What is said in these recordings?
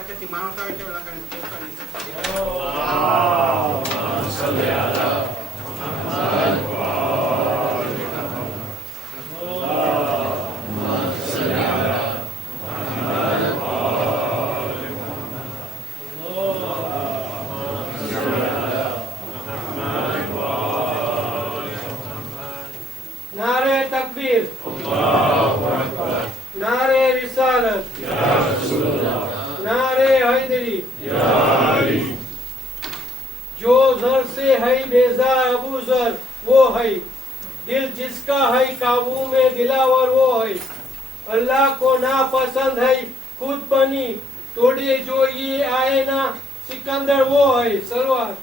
वाक्याची महाकाव्याच्या वेळा नारे तकबीर, नारे रिसालत, नारे हैदरी, जो जर से है बेजार अबू जर वो है, दिल जिसका है काबू में दिलावर वो है, अल्लाह को नापसंद है खुद बनी तोड़े जो ये आए ना सिकंदर वो है। सलवात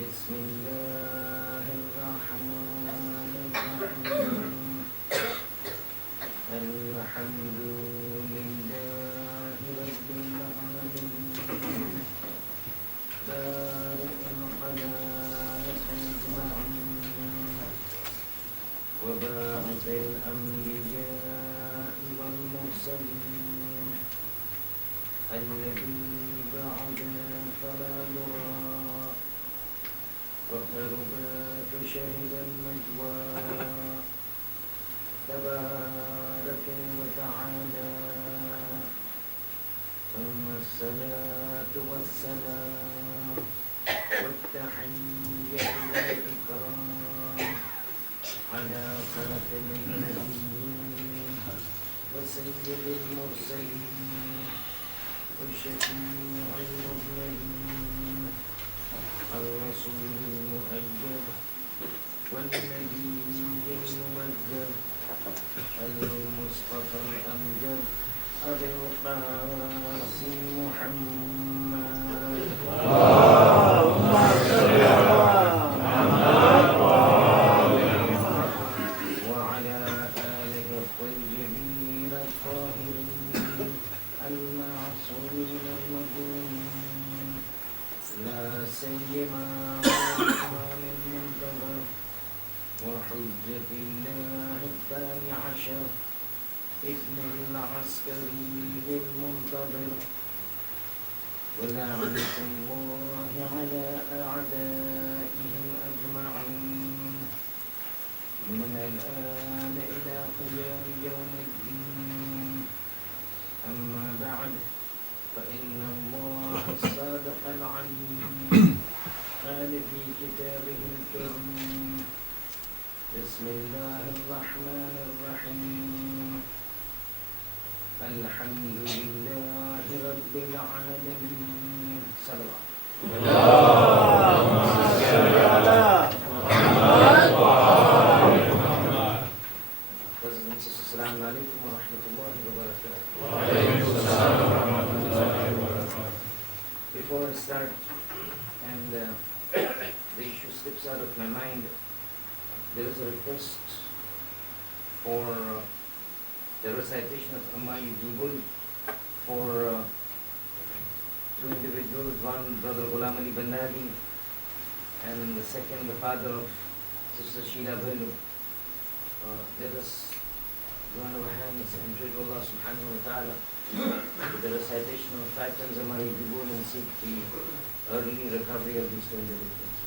بسم الله الرحمن الرحيم الحمد لله رب العالمين بارئ الخلائق أجمعين وباعث الأنبياء والمرسلين الذي بعد فلا يرى وقربات شهد النجوى تبارك وتعالى ثم الصلاة والسلام والتحية والإكرام على خاتم النبيين وسيد المرسلين والشفيع المذنبين الرسول المؤيد والنبي الممجد المصطفى الأمجد أبي القاسم محمد اللهم صل على محمد وعلى آله الطيبين الطاهرين المعصومين المظلومين لا سيما الإمام المنتظر وحجة الله الثاني عشر ابن العسكري المنتظر ولعنة الله على أعدائهم أجمعين من الآن إلى قيام يوم الدين. أما بعد فإن الله الصادق العليم قال في كتابه الكريم بسم الله الرحمن الرحيم الحمد لله رب العالمين. صلوات اللهم صل على محمد وعلى محمد. السلام عليكم ورحمة الله وبركاته. وعليكم السلام ورحمة الله وبركاته. Before I start and the issue slips out of my mind, there is a request for the recitation of Amma Yujibul for two individuals, one Brother Ghulam Ali Bandari and the second the father of Sister Sheila Bhallu. Let us join our hands and pray to Allah subhanahu wa ta'ala with the recitation of 5 times Amma Yujibul and seek the early recovery of these two individuals.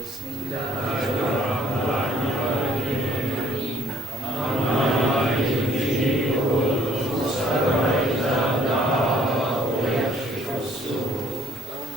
Bismillahirrahmanirrahim. Amma Yujibul Mustarra idha da'a wa yakshifu as-su'.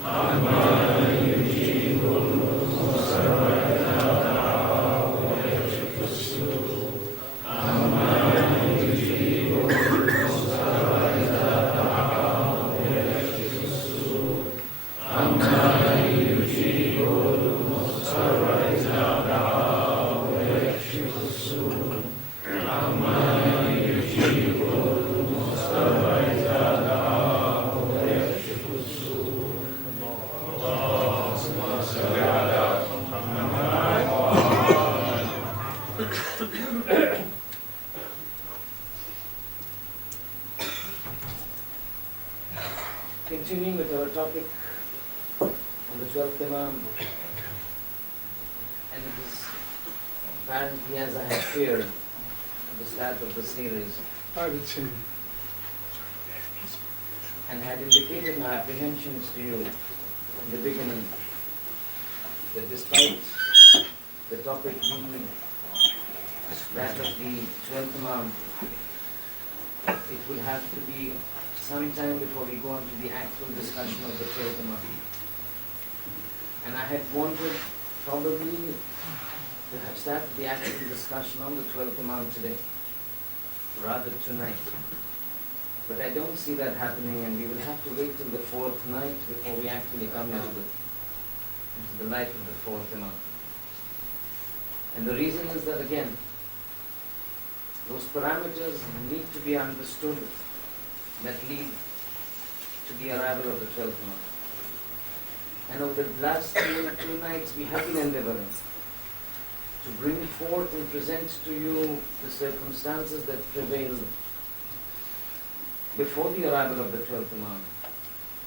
Amma Yujibul Mustarra idha da'a wa yakshifu as-su'. Amma Yujibul Mustarra idha da'a wa yakshifu as-su'. Amma Yujibul Mustarra idha da'a wa yakshifu as-su'. Amma Yujibul Continuing with our topic on the 12th Imam, and it is apparently, as I had feared at the start of the series, and had indicated my apprehensions to you in the beginning, that despite the topic being that of the 12th Imam, it will have to be some time before we go on to the actual discussion of the 12th Imam. And I had wanted probably to have started the actual discussion on the 12th Imam today, rather tonight. But I don't see that happening, and we will have to wait till the 4th night before we actually come into the life of the 4th Imam. And the reason is that, again, those parameters need to be understood that lead to the arrival of the 12th Imam. And over the last two nights, we have been endeavoring to bring forth and present to you the circumstances that prevailed before the arrival of the 12th Imam,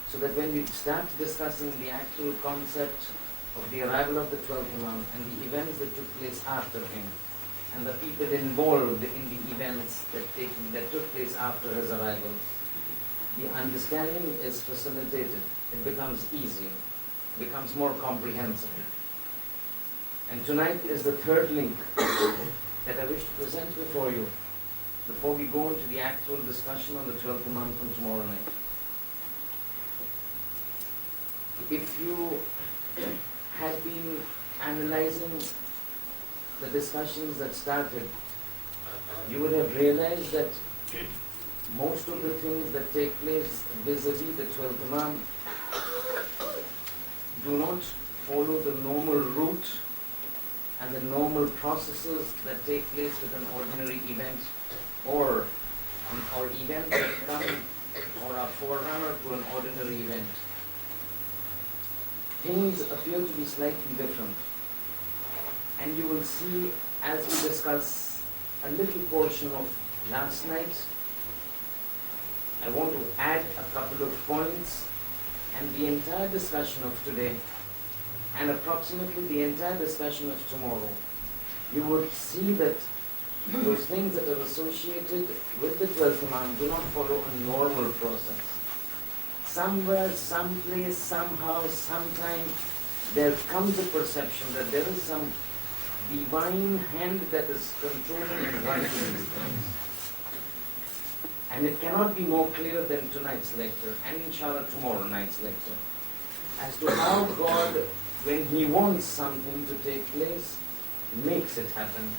so that when we start discussing the actual concept of the arrival of the 12th Imam and the events that took place after him, and the people involved in the events that took place after his arrival, the understanding is facilitated. It becomes easier, becomes more comprehensive. And tonight is the third link that I wish to present before you before we go into the actual discussion on the 12th Imam from tomorrow night. If you had been analyzing the discussions that started, you would have realized that most of the things that take place vis-a-vis the 12th Imam do not follow the normal route and the normal processes that take place with an ordinary event or events that come or are forerunner to an ordinary event. Things appear to be slightly different. And you will see as we discuss a little portion of last night, I want to add a couple of points, and the entire discussion of today and approximately the entire discussion of tomorrow, you would see that those things that are associated with the 12th Imam do not follow a normal process. Somewhere, someplace, somehow, sometime, there comes a perception that there is some divine hand that is controlling and running these things. And it cannot be more clear than tonight's lecture, and inshallah tomorrow night's lecture, as to how God, when He wants something to take place, makes it happen.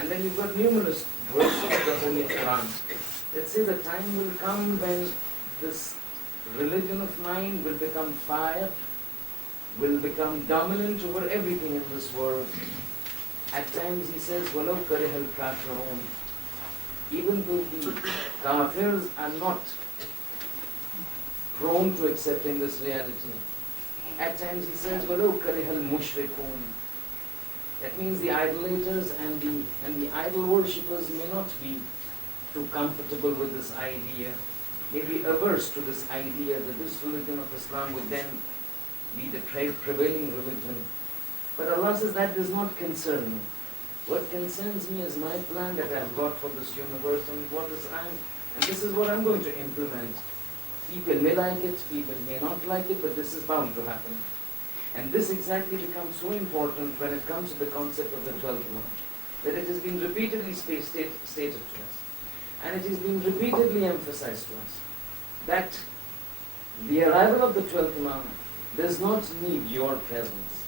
And then you've got numerous verses of the Holy Quran that say the time will come when this religion of mine will become fire, will become dominant over everything in this world. At times He says, وَلَوْ كَرِهَ الْكَافِرُونَ. Even though the kafirs are not prone to accepting this reality. At times He says, وَلَوْ كَرِهَ الْمُشْرِكُونَ. That means the idolaters and the idol worshippers may not be too comfortable with this idea, may be averse to this idea that this religion of Islam would then be the prevailing religion. But Allah says that does not concern me. What concerns me is my plan that I have got for this universe, and this is what I'm going to implement. People may like it, people may not like it, but this is bound to happen. And this exactly becomes so important when it comes to the concept of the 12th Imam, that it has been repeatedly stated to us, and it has been repeatedly emphasized to us, that the arrival of the 12th Imam does not need your presence.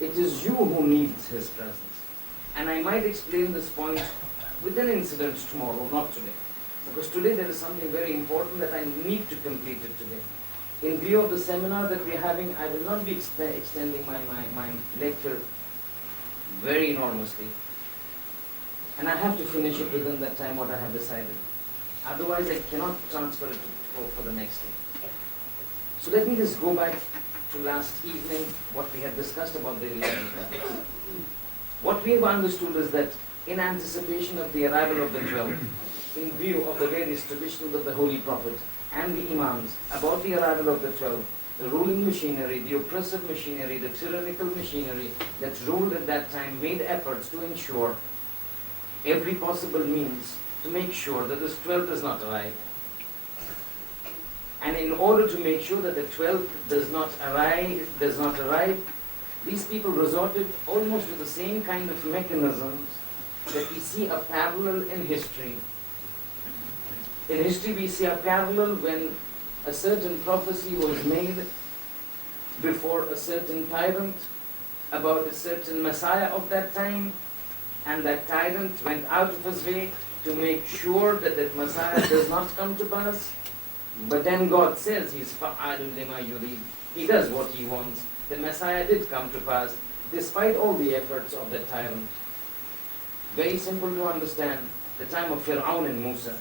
It is you who needs his presence. And I might explain this point with an incident tomorrow, not today. Because today there is something very important that I need to complete it today. In view of the seminar that we are having, I will not be extending my lecture very enormously. And I have to finish it within that time what I have decided. Otherwise I cannot transfer it for the next day. So let me just go back to last evening, what we had discussed about the 11th. What we have understood is that in anticipation of the arrival of the 12th, in view of the various traditions of the Holy Prophet, and the Imams about the arrival of the 12, the ruling machinery, the oppressive machinery, the tyrannical machinery that ruled at that time made efforts to ensure every possible means to make sure that this 12th does not arrive. And in order to make sure that the 12th does not arrive, these people resorted almost to the same kind of mechanisms that we see a parallel in history. In history we see a parallel when a certain prophecy was made before a certain tyrant about a certain Messiah of that time, and that tyrant went out of his way to make sure that that Messiah does not come to pass. But then God says He's fa'alun lima yurid. He does what He wants. The Messiah did come to pass, despite all the efforts of the tyrant. Very simple to understand. The time of Fir'aun and Musa.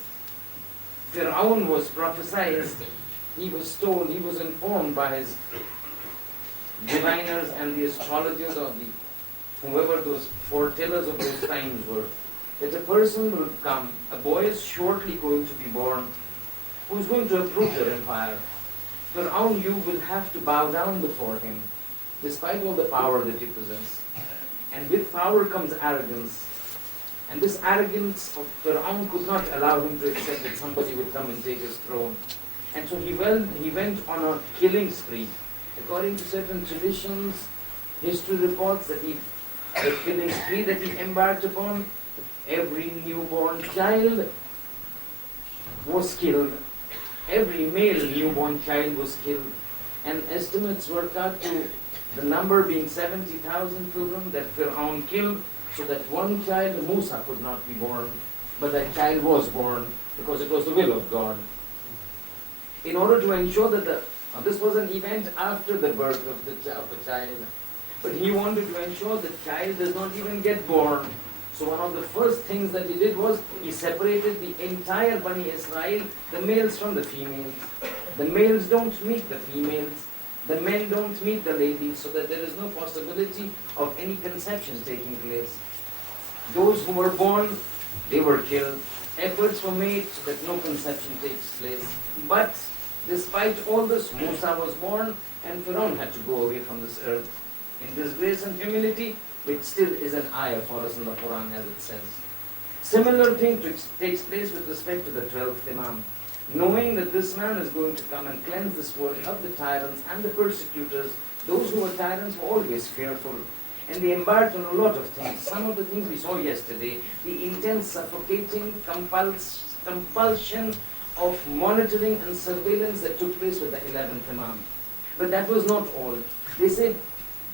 Fir'aun was prophesied. He was told, he was informed by his diviners and the astrologers or whoever those foretellers of those times were, that a person will come, a boy is shortly going to be born, who is going to approach your empire. Fir'aun, you will have to bow down before him, despite all the power that you possess. And with power comes arrogance. And this arrogance of Fir'aun could not allow him to accept that somebody would come and take his throne. And so he went on a killing spree. According to certain traditions, history reports that the killing spree that he embarked upon, every newborn child was killed. Every male newborn child was killed. And estimates worked out to the number being 70,000 children that Fir'aun killed, so that one child, Musa, could not be born. But that child was born because it was the will of God. In order to ensure that this was an event after the birth of a child. But he wanted to ensure the child does not even get born. So one of the first things that he did was he separated the entire Bani Israel, the males from the females. The males don't meet the females. The men don't meet the ladies, so that there is no possibility of any conception taking place. Those who were born, they were killed. Efforts were made so that no conception takes place. But despite all this, Musa was born and Fir'aun had to go away from this earth in disgrace and humility, which still is an ayah for us in the Quran, as it says. Similar thing takes place with respect to the 12th Imam. Knowing that this man is going to come and cleanse this world of the tyrants and the persecutors, those who were tyrants were always fearful. And they embarked on a lot of things. Some of the things we saw yesterday, the intense suffocating compulsion of monitoring and surveillance that took place with the 11th Imam. But that was not all. They said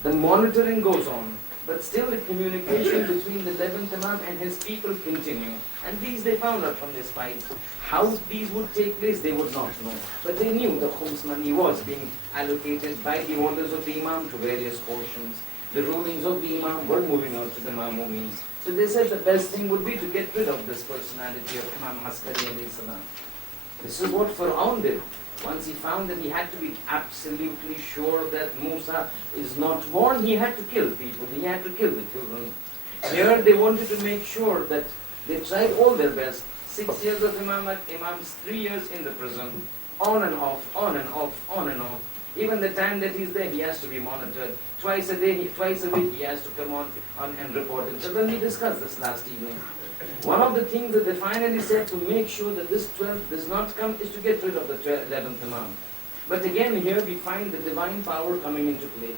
the monitoring goes on, but still the communication between the 11th Imam and his people continue. And these they found out from their spies. How these would take place, they would not know. But they knew the khums money was being allocated by the orders of the Imam to various portions. The rulings of the Imam were moving out to the Ma'mumin. So they said the best thing would be to get rid of this personality of Imam Askari alayhi salam. This is what Fir'aun did. Once he found that he had to be absolutely sure that Musa is not born, he had to kill people. He had to kill the children. Here they wanted to make sure that they tried all their best. 6 years of Imamat, Imam's 3 years in the prison. On and off, on and off, on and off. Even the time that he's there, he has to be monitored. Twice a week, he has to come on and report it. So when we discussed this last evening, one of the things that they finally said to make sure that this 12th does not come is to get rid of the 11th Imam. But again, here we find the divine power coming into play.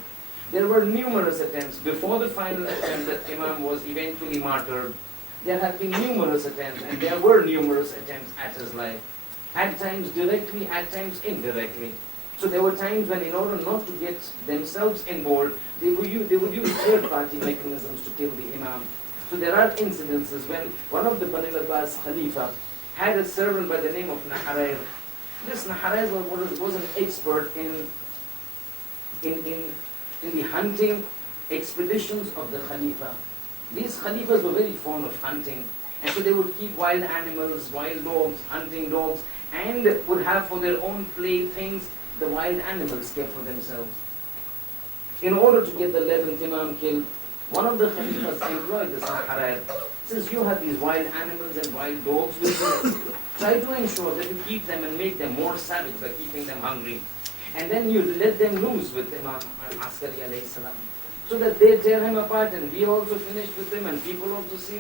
There were numerous attempts before the final attempt that Imam was eventually martyred. There have been numerous attempts, and there were numerous attempts at his life. At times directly, at times indirectly. So there were times when, in order not to get themselves involved, they would use third-party mechanisms to kill the Imam. So there are incidences when one of the Bani al-Abbas Khalifa had a servant by the name of Naharair. This Naharair was an expert in the hunting expeditions of the Khalifa. These Khalifas were very fond of hunting, and so they would keep wild animals, wild dogs, hunting dogs, and would have for their own playthings the wild animals kept for themselves. In order to get the 11th Imam killed, One of the Khalifas employed the Sahara. Since you have these wild animals and wild dogs with you, try to ensure that you keep them and make them more savage by keeping them hungry. And then you let them loose with Imam Askari alayhi salam, so that they tear him apart and we also finished with him, and people also say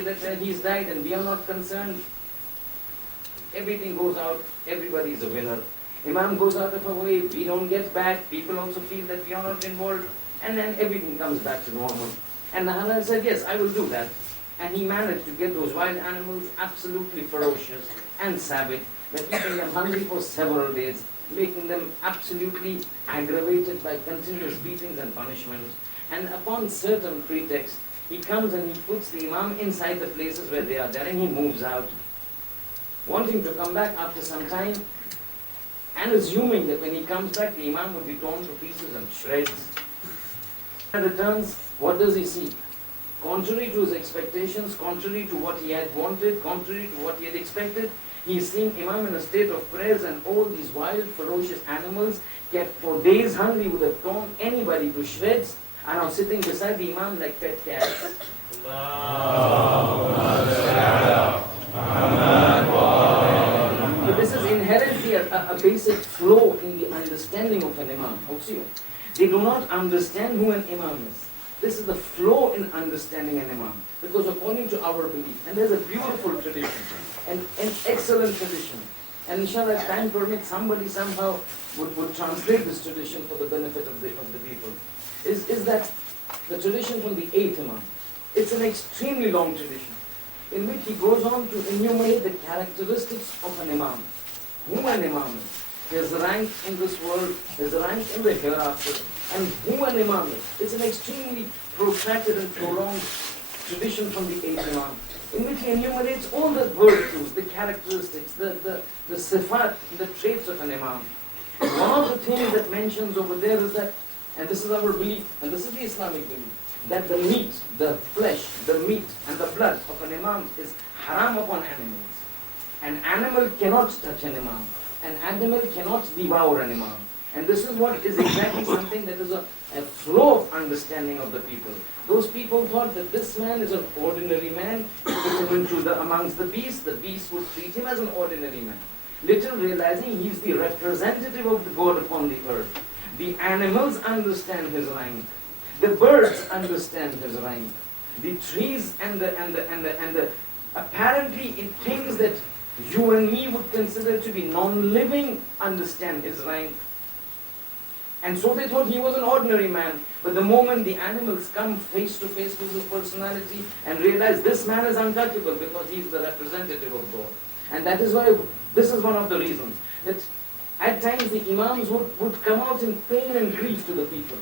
that he's died and we are not concerned. Everything goes out, everybody is a winner. Imam goes out of our way, we don't get back, people also feel that we are not involved, and then everything comes back to normal. And Nahal said, yes, I will do that. And he managed to get those wild animals absolutely ferocious and savage, by keeping them hungry for several days, making them absolutely aggravated by continuous beatings and punishments. And upon certain pretext, he comes and he puts the Imam inside the places where they are there, and he moves out, wanting to come back after some time, and assuming that when he comes back, the Imam would be torn to pieces and shreds. And returns, what does he see? Contrary to his expectations, contrary to what he had wanted, contrary to what he had expected, he is seeing Imam in a state of prayers, and all these wild, ferocious animals, kept for days hungry, would have torn anybody to shreds, are now sitting beside the Imam like pet cats. But this is inherently a basic flaw in the understanding of an Imam. They do not understand who an Imam is. This is the flaw in understanding an Imam. Because according to our belief, and there's a beautiful tradition, an excellent tradition, and inshallah, if time permits, somebody somehow would translate this tradition for the benefit of the people, is that the tradition from the 8th Imam. It's an extremely long tradition, in which he goes on to enumerate the characteristics of an Imam. Who an Imam is, his rank in this world, his rank in the hereafter, and who an Imam is. It's an extremely protracted and prolonged tradition from the 8th Imam, in which he enumerates all the virtues, the characteristics, the sifat, the traits of an Imam. One of the things that mentions over there is that, and this is our belief, and this is the Islamic belief, that the meat, the flesh, the meat and the blood of an Imam is haram upon animals. An animal cannot touch an Imam. An animal cannot devour an Imam. And this is what is exactly something that is a flow of understanding of the people. Those people thought that this man is an ordinary man, put him into amongst the beasts would treat him as an ordinary man. Little realizing he's the representative of the God upon the earth. The animals understand his rank. The birds understand his rank. The trees and the apparently in things that you and me would consider to be non-living understand his rank. And so they thought he was an ordinary man. But the moment the animals come face to face with his personality and realize this man is untouchable because he is the representative of God. And that is why, this is one of the reasons, that at times the Imams would come out in pain and grief to the people.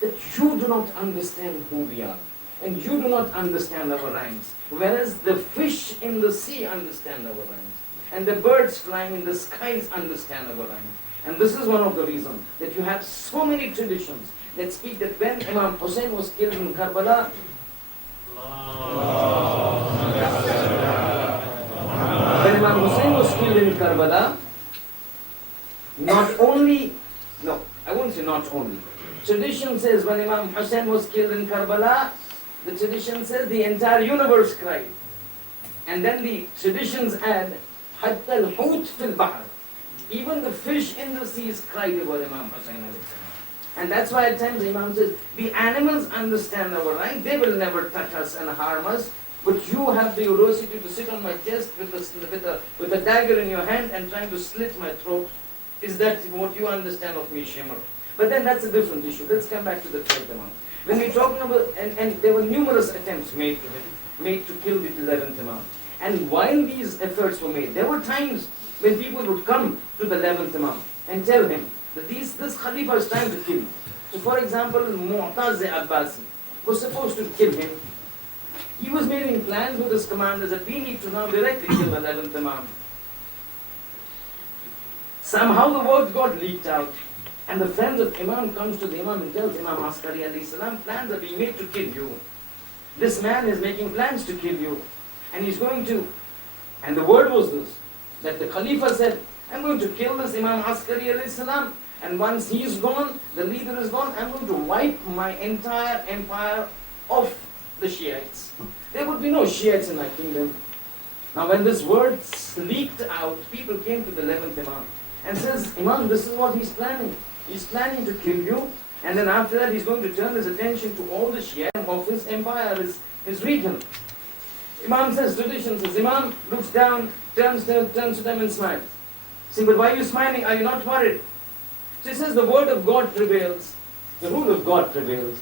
That you do not understand who we are. And you do not understand our ranks. Whereas the fish in the sea understand our ranks. And the birds flying in the skies understand our ranks. And this is one of the reasons that you have so many traditions that speak that when Imam Hussain was killed in Karbala, when Imam Hussain was killed in Karbala, I won't say not only. Tradition says when Imam Hussain was killed in Karbala, the tradition says the entire universe cried. And then the traditions add, حَتَّى الْحُوتِ فِي الْبَحْرِ. Even the fish in the seas cried about Imam Hussain. And that's why at times the Imam says, the animals understand our right, they will never touch us and harm us, but you have the audacity to sit on my chest with a dagger in your hand and trying to slit my throat. Is that what you understand of me, Shimr? But then that's a different issue. Let's come back to the 12th Imam. When we talk about, and there were numerous attempts made to kill the 11th Imam. And while these efforts were made, there were times when people would come to the 11th Imam and tell him that this Khalifa is trying to kill you. So for example, Mu'taz Abbasi was supposed to kill him. He was making plans with his commanders that we need to now directly kill the 11th Imam. Somehow the word got leaked out. And the friends of Imam comes to the Imam and tells Imam Askari alayhi salam, plans are being made to kill you. This man is making plans to kill you. And he's going to, and the word was this, that the Khalifa said, I'm going to kill this Imam Askari alayhi salam, and once he's gone, the leader is gone, I'm going to wipe my entire empire of the Shiites. There would be no Shiites in my kingdom. Now when this word leaked out, people came to the 11th Imam and says, Imam, this is what he's planning. He's planning to kill you, and then after that he's going to turn his attention to all the Shia of his empire, his region. Imam says, tradition says, Imam looks down, turns to them and smiles. See, but why are you smiling? Are you not worried? So he says, the word of God prevails. The rule of God prevails.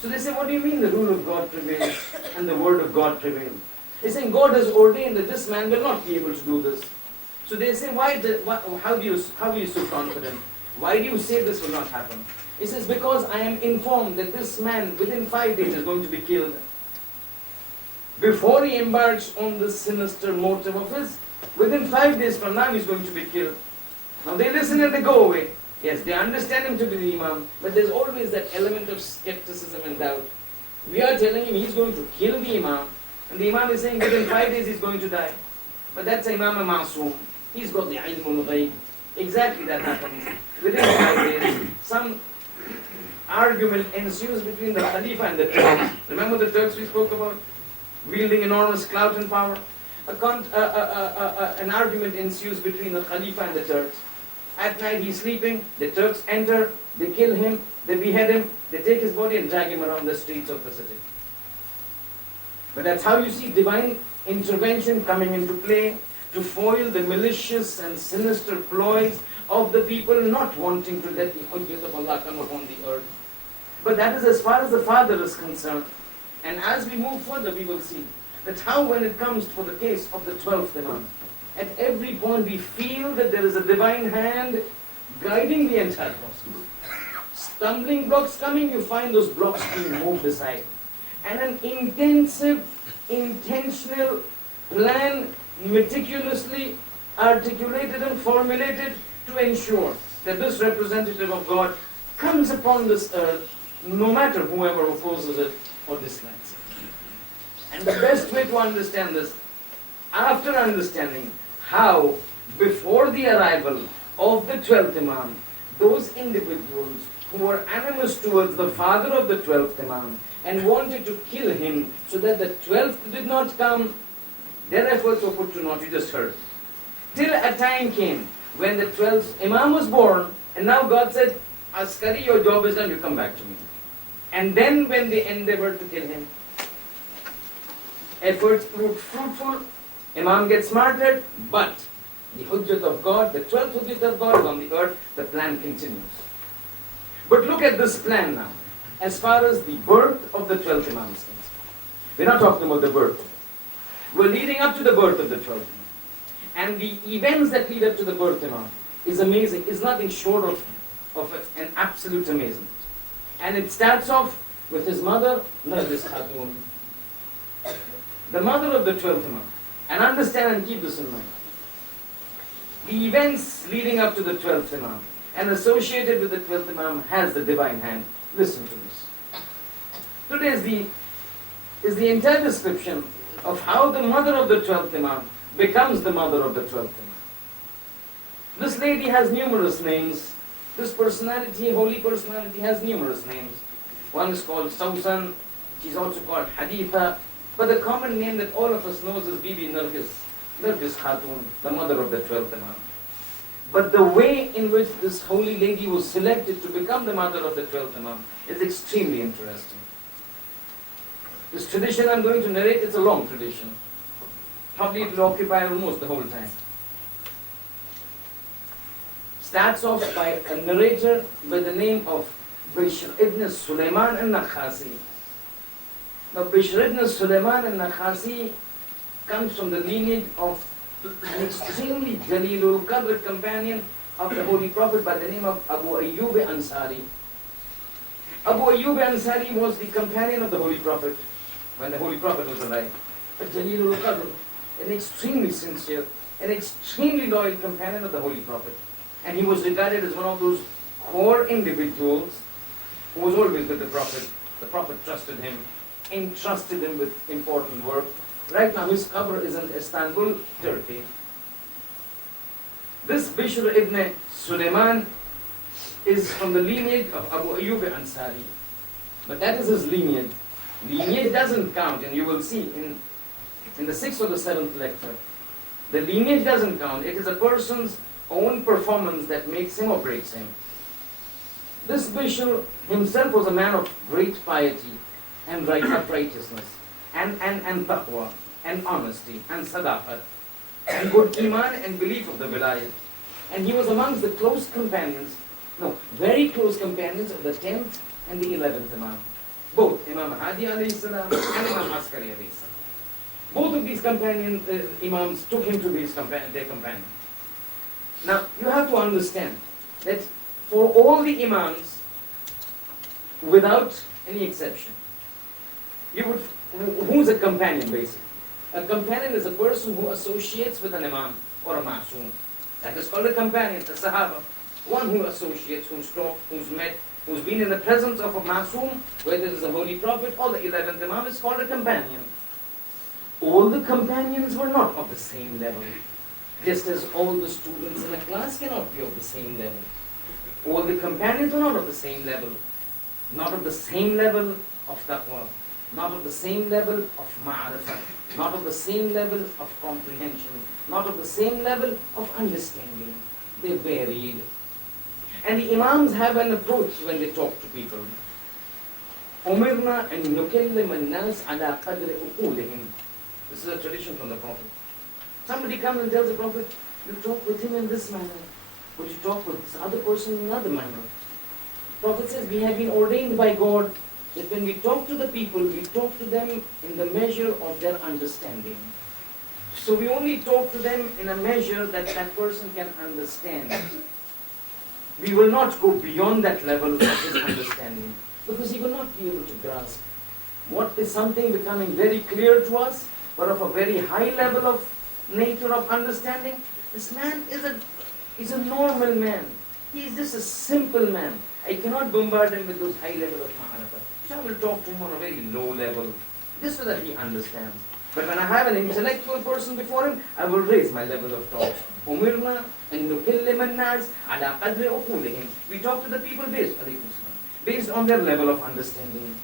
So they say, what do you mean the rule of God prevails and the word of God prevails? They're saying God has ordained that this man will not be able to do this. So they say, how are you so confident? Why do you say this will not happen? He says, because I am informed that this man within 5 days is going to be killed. Before he embarks on this sinister motive of his, within 5 days from now he's going to be killed. Now they listen and they go away. Yes, they understand him to be the Imam, but there's always that element of skepticism and doubt. We are telling him he's going to kill the Imam, and the Imam is saying within 5 days he's going to die. But that's Imam Masoom. He's got the ilmul ghaib. Exactly that happens. Within 5 days, some argument ensues between the Khalifa and the Turks. Remember the Turks we spoke about? Wielding enormous clout and power. An argument ensues between the Khalifa and the Turks. At night he's sleeping, the Turks enter, they kill him, they behead him, they take his body and drag him around the streets of the city. But that's how you see divine intervention coming into play to foil the malicious and sinister ploys of the people not wanting to let the Hujjat of Allah come upon the earth. But that is as far as the Father is concerned. And as we move further, we will see that how when it comes for the case of the 12th Imam, at every point we feel that there is a divine hand guiding the entire process. Stumbling blocks coming, you find those blocks being moved aside. And an intensive, intentional plan meticulously articulated and formulated to ensure that this representative of God comes upon this earth, no matter whoever opposes it or dislikes it. And the best way to understand this, after understanding how before the arrival of the 12th Imam, those individuals who were animous towards the father of the 12th Imam and wanted to kill him so that the 12th did not come, their efforts were put to naught. You just heard. Till a time came when the 12th Imam was born, and now God said, Askari, your job is done, you come back to me. And then when they endeavored to kill him, efforts proved fruitful, Imam gets martyred, but the Hujjat of God, the 12th Hujjat of God is on the earth, the plan continues. But look at this plan now, as far as the birth of the 12th Imam is concerned. We're not talking about the birth. We're leading up to the birth of the 12th Imam. And the events that lead up to the birth Imam is amazing, is nothing short of an absolute amazement. And it starts off with his mother, Nargis Khatun, the mother of the 12th Imam. And understand and keep this in mind. The events leading up to the 12th Imam and associated with the 12th Imam has the divine hand. Listen to this. Today is the entire description of how the mother of the 12th Imam becomes the mother of the 12th Imam. This lady has numerous names. This personality, holy personality, has numerous names. One is called Sawsan, she's also called Haditha, but the common name that all of us knows is Bibi Nargis Khatun, the mother of the 12th Imam. But the way in which this holy lady was selected to become the mother of the 12th Imam is extremely interesting. This tradition I'm going to narrate, it's a long tradition. Probably it will occupy almost the whole time. Starts off by a narrator by the name of Bishr ibn Sulaiman al-Nakhasi. Now Bishr ibn Sulaiman al-Nakhasi comes from the lineage of an extremely Jalilul Qadr companion of the Holy Prophet by the name of Abu Ayyub Ansari. Abu Ayyub Ansari was the companion of the Holy Prophet when the Holy Prophet was alive. A Jalilul Qadr, an extremely sincere, an extremely loyal companion of the Holy Prophet. And he was regarded as one of those core individuals who was always with the Prophet. The Prophet trusted him, entrusted him with important work. Right now his qabr is in Istanbul, Turkey. This Bishr ibn Sulaiman is from the lineage of Abu Ayyub Ansari. But that is his lineage. Lineage doesn't count, and you will see in the 6th or the 7th lecture, the lineage doesn't count. It is a person's own performance that makes him or breaks him. This Bishr himself was a man of great piety and uprightness and taqwa and honesty and sadaqat and good iman and belief of the wilayat. And he was amongst the very close companions of the 10th and the 11th Imam. Both Imam Hadi alayhi salam and Imam Askari alayhi salam. Both of these Imams took him to their companion. Now, you have to understand that for all the Imams, without any exception, who's a companion basically? A companion is a person who associates with an Imam or a Ma'soom. That is called a companion, a Sahaba. One who associates, who's talked, who's met, who's been in the presence of a Ma'soom, whether it is a Holy Prophet or the 11th Imam, is called a companion. All the companions were not of the same level. Just as all the students in a class cannot be of the same level. All the companions were not of the same level. Not of the same level of taqwa. Not of the same level of ma'arifah. Not of the same level of comprehension. Not of the same level of understanding. They varied. And the Imams have an approach when they talk to people. أُمِرْنَا أَن نُكَلِّمَ النَّاسَ عَلَىٰ قَدْرِ عُقُولِهِمْ. This is a tradition from the Prophet. Somebody comes and tells the Prophet, you talk with him in this manner, but you talk with this other person in another manner. The Prophet says, we have been ordained by God that when we talk to the people, we talk to them in the measure of their understanding. So we only talk to them in a measure that that person can understand. We will not go beyond that level of his understanding, because he will not be able to grasp what is something becoming very clear to us, but of a very high level of nature of understanding. This man is a normal man. He is just a simple man. I cannot bombard him with those high level of ma'arifah. So I will talk to him on a very low level, just so that he understands. But when I have an intellectual person before him, I will raise my level of talk. أُمِرْنَا أَن نُكَلِّمَ النَّاسَ عَلَىٰ قَدْرِ عُقُولِهِمْ. We talk to the people based on their level of understanding.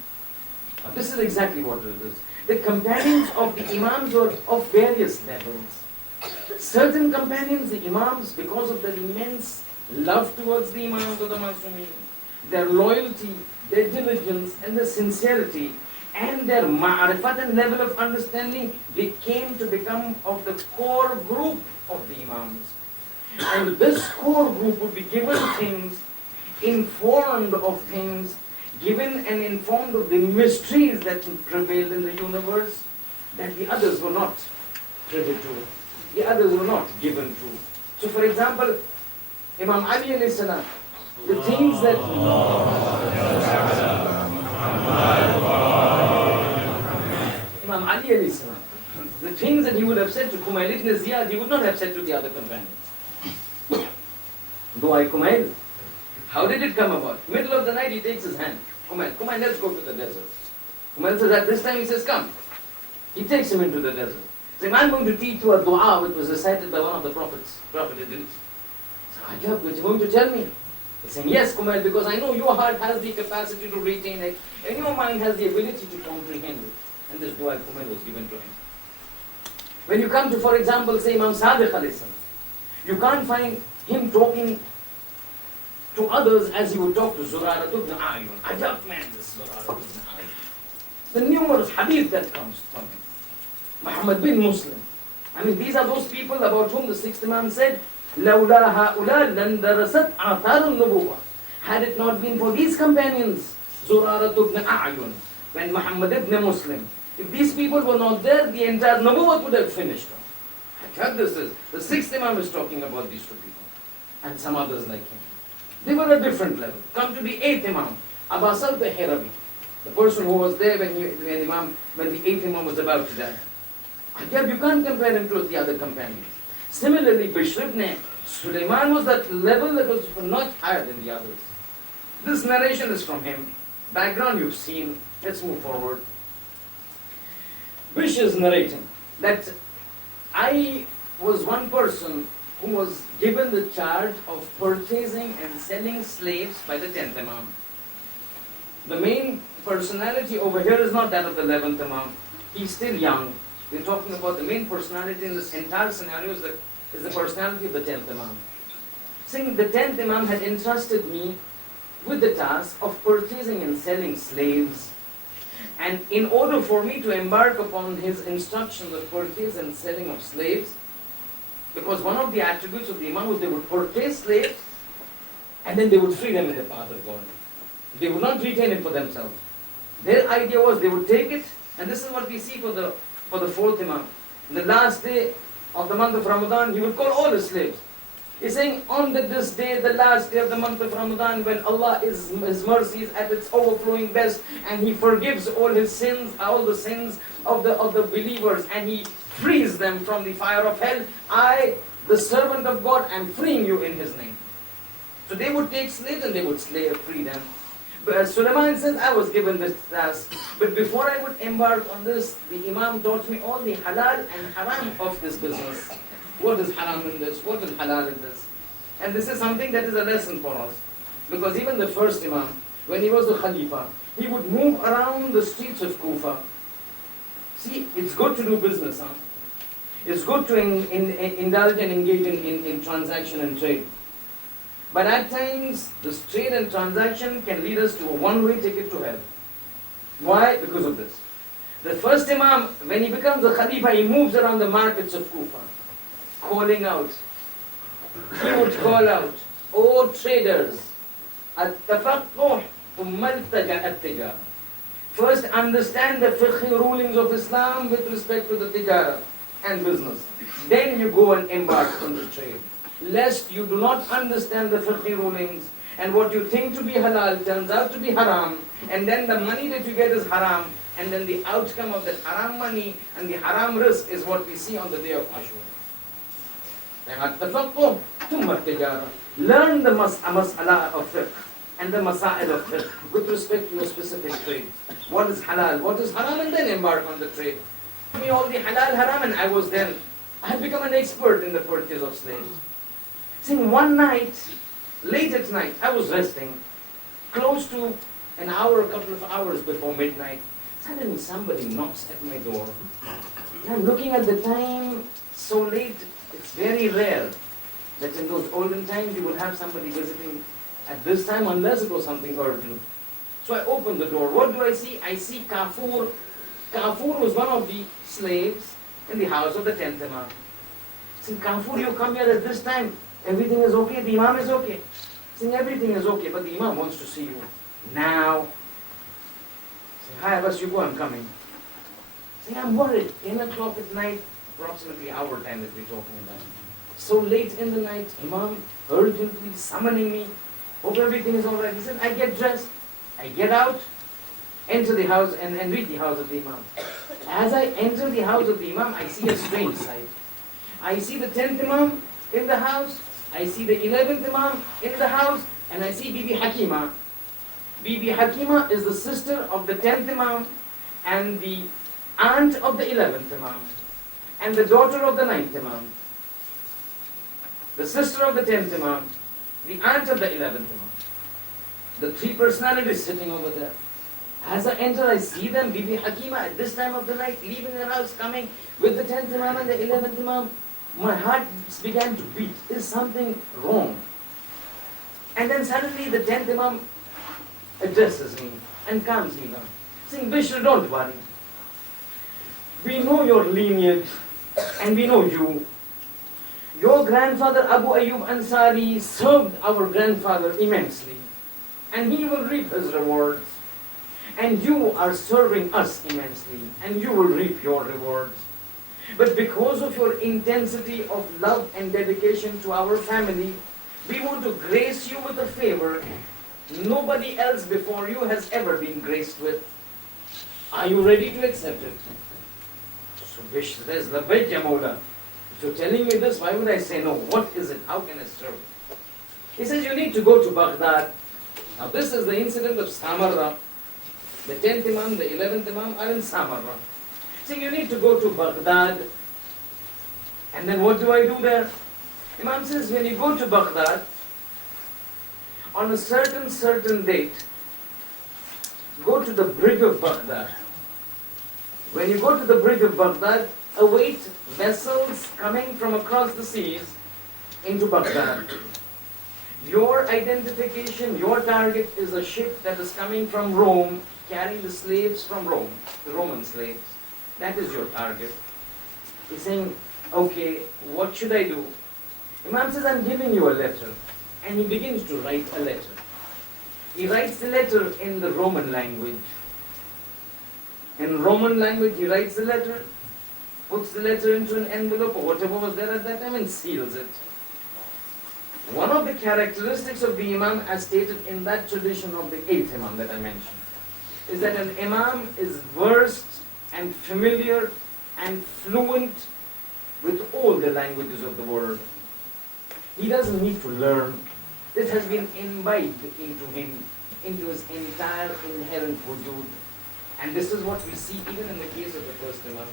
Now, this is exactly what it is. The companions of the Imams were of various levels. Certain companions, the Imams, because of their immense love towards the Imams or the Masumeen, their loyalty, their diligence and their sincerity, and their ma'arifat and level of understanding, they came to become of the core group of the Imams. And this core group would be given things, informed of things, given and informed of the mysteries that prevailed in the universe that the others were not privy to, the others were not given to. So for example, Imam Ali alayhi salam, the things that Imam Ali alayhi salam, the things that he would have said to Kumail ibn Ziyad, he would not have said to the other companions. Dua Kumail, how did it come about? Middle of the night he takes his hand. Kumail, let's go to the desert. Kumail says, at this time he says, come. He takes him into the desert. He says, I'm going to teach you a dua which was recited by one of the prophets, Prophet Idris. So, Ajab, what are you going to tell me? He's saying, yes, Kumail, because I know your heart has the capacity to retain it, and your mind has the ability to comprehend it. And this dua Kumail was given to him. When you come to, for example, say Imam Sadiq alayhi salam, you can't find him talking to others as he would talk to Zurara ibn Ayun. Ajab man, this Zurara ibn Ayun. The numerous hadith that comes from him. Muhammad bin Muslim. I mean, these are those people about whom the 6th Imam said, لَوْلَا هَؤُلَاء لَنْدَرَسَتْ آثَارُ النُّبُوَّةِ. Had it not been for these companions, Zurara ibn Ayun, when Muhammad ibn Muslim, if these people were not there, the entire Nubuwwat would have finished. This is, the 6th Imam is talking about these two people, and some others like him. They were a different level. Come to the 8th Imam, Aba Salt al-Hirawi, the person who was there when the 8th Imam was about to die. You can't compare him to the other companions. Similarly, Bishr ibn Sulaiman was that level that was not higher than the others. This narration is from him. Background you've seen. Let's move forward. Bishr is narrating that I was one person who was given the charge of purchasing and selling slaves by the 10th Imam. The main personality over here is not that of the 11th Imam. He's still young. We're talking about the main personality in this entire scenario is the personality of the 10th Imam. Saying the 10th Imam had entrusted me with the task of purchasing and selling slaves. And in order for me to embark upon his instructions of purchase and selling of slaves, because one of the attributes of the Imam was they would purchase slaves and then they would free them in the path of God. They would not retain it for themselves. Their idea was they would take it, and this is what we see for the 4th Imam. The last day of the month of Ramadan, he would call all his slaves. He's saying, on this day, the last day of the month of Ramadan, when Allah is His mercy is at its overflowing best, and He forgives all His sins, all the sins of the believers, and He frees them from the fire of hell, I, the servant of God, am freeing you in His name. So they would take slaves and they would free them. But Sulaiman says, I was given this task. But before I would embark on this, the Imam taught me all the halal and haram of this business. What is haram in this? What is halal in this? And this is something that is a lesson for us. Because even the first Imam, when he was the Khalifa, he would move around the streets of Kufa. See, it's good to do business. It's good to indulge and engage in transaction and trade. But at times, this trade and transaction can lead us to a one-way ticket to hell. Why? Because of this. The first Imam, when he becomes a Khalifa, he moves around the markets of Kufa, calling out. He would call out, O traders, at-tafaqquh thumma at-tijara. First understand the fiqh rulings of Islam with respect to the tijara and business. Then you go and embark on the trade. Lest you do not understand the fiqh rulings, and what you think to be halal turns out to be haram, and then the money that you get is haram, and then the outcome of that haram money and the haram risk is what we see on the day of Ashura. Learn the mas'ala of fiqh and the masail of fiqh with respect to your specific trade. What is halal, what is haram, and then embark on the trade. Give me all the halal, haram, and I had become an expert in the purchase of slaves. See, one night, late at night, I was resting, close to an hour, a couple of hours before midnight. Suddenly somebody knocks at my door. And I'm looking at the time, so late, it's very rare that in those olden times you would have somebody visiting at this time unless it was something urgent. So I opened the door. What do I see? I see Kafur. Kafur was one of the slaves in the house of the 10th Imam. See, Kafur, you come here at this time. Everything is okay, the Imam is okay. Saying everything is okay, but the Imam wants to see you now. Say, hi Abbas, you go, I'm coming. Saying, I'm worried. 10 o'clock at night, approximately our time that we're talking about. So late in the night, Imam urgently summoning me. Hope everything is alright. He said, I get dressed, I get out, enter the house and reach the house of the Imam. As I enter the house of the Imam, I see a strange sight. I see the 10th Imam in the house, I see the 11th Imam in the house, and I see Bibi Hakima. Bibi Hakima is the sister of the 10th Imam and the aunt of the 11th Imam and the daughter of the 9th Imam. The sister of the 10th Imam, the aunt of the 11th Imam. The three personalities sitting over there. As I enter, I see them, Bibi Hakima at this time of the night, leaving her house, coming with the 10th Imam and the 11th Imam. My heart began to beat. Is something wrong? And then suddenly the 10th Imam addresses me and calms me down, saying, Bishr, don't worry. We know your lineage and we know you. Your grandfather Abu Ayyub Ansari served our grandfather immensely, and he will reap his rewards. And you are serving us immensely, and you will reap your rewards. But because of your intensity of love and dedication to our family, we want to grace you with a favor nobody else before you has ever been graced with. Are you ready to accept it? So Bishr says, Labbaik ya Mawla. If you're telling me this, why would I say no? What is it? How can I serve it? He says, you need to go to Baghdad. Now this is the incident of Samarra. The 10th Imam, the 11th Imam are in Samarra. So you need to go to Baghdad. And then what do I do there? Imam says, when you go to Baghdad, on a certain date, go go to the bridge of Baghdad, when you go to the bridge of Baghdad, await vessels coming from across the seas into Baghdad. Your identification, your target is a ship that is coming from Rome, carrying the slaves from Rome, the Roman slaves. That is your target. He's saying, okay, what should I do? Imam says, I'm giving you a letter. And he begins to write a letter. He writes the letter in the Roman language. In Roman language, he writes the letter, puts the letter into an envelope or whatever was there at that time and seals it. One of the characteristics of the Imam, as stated in that tradition of the 8th Imam that I mentioned, is that an Imam is versed and familiar and fluent with all the languages of the world. He doesn't need to learn. This has been imbibed into him, into his entire inherent wujud. And this is what we see even in the case of the first Imam.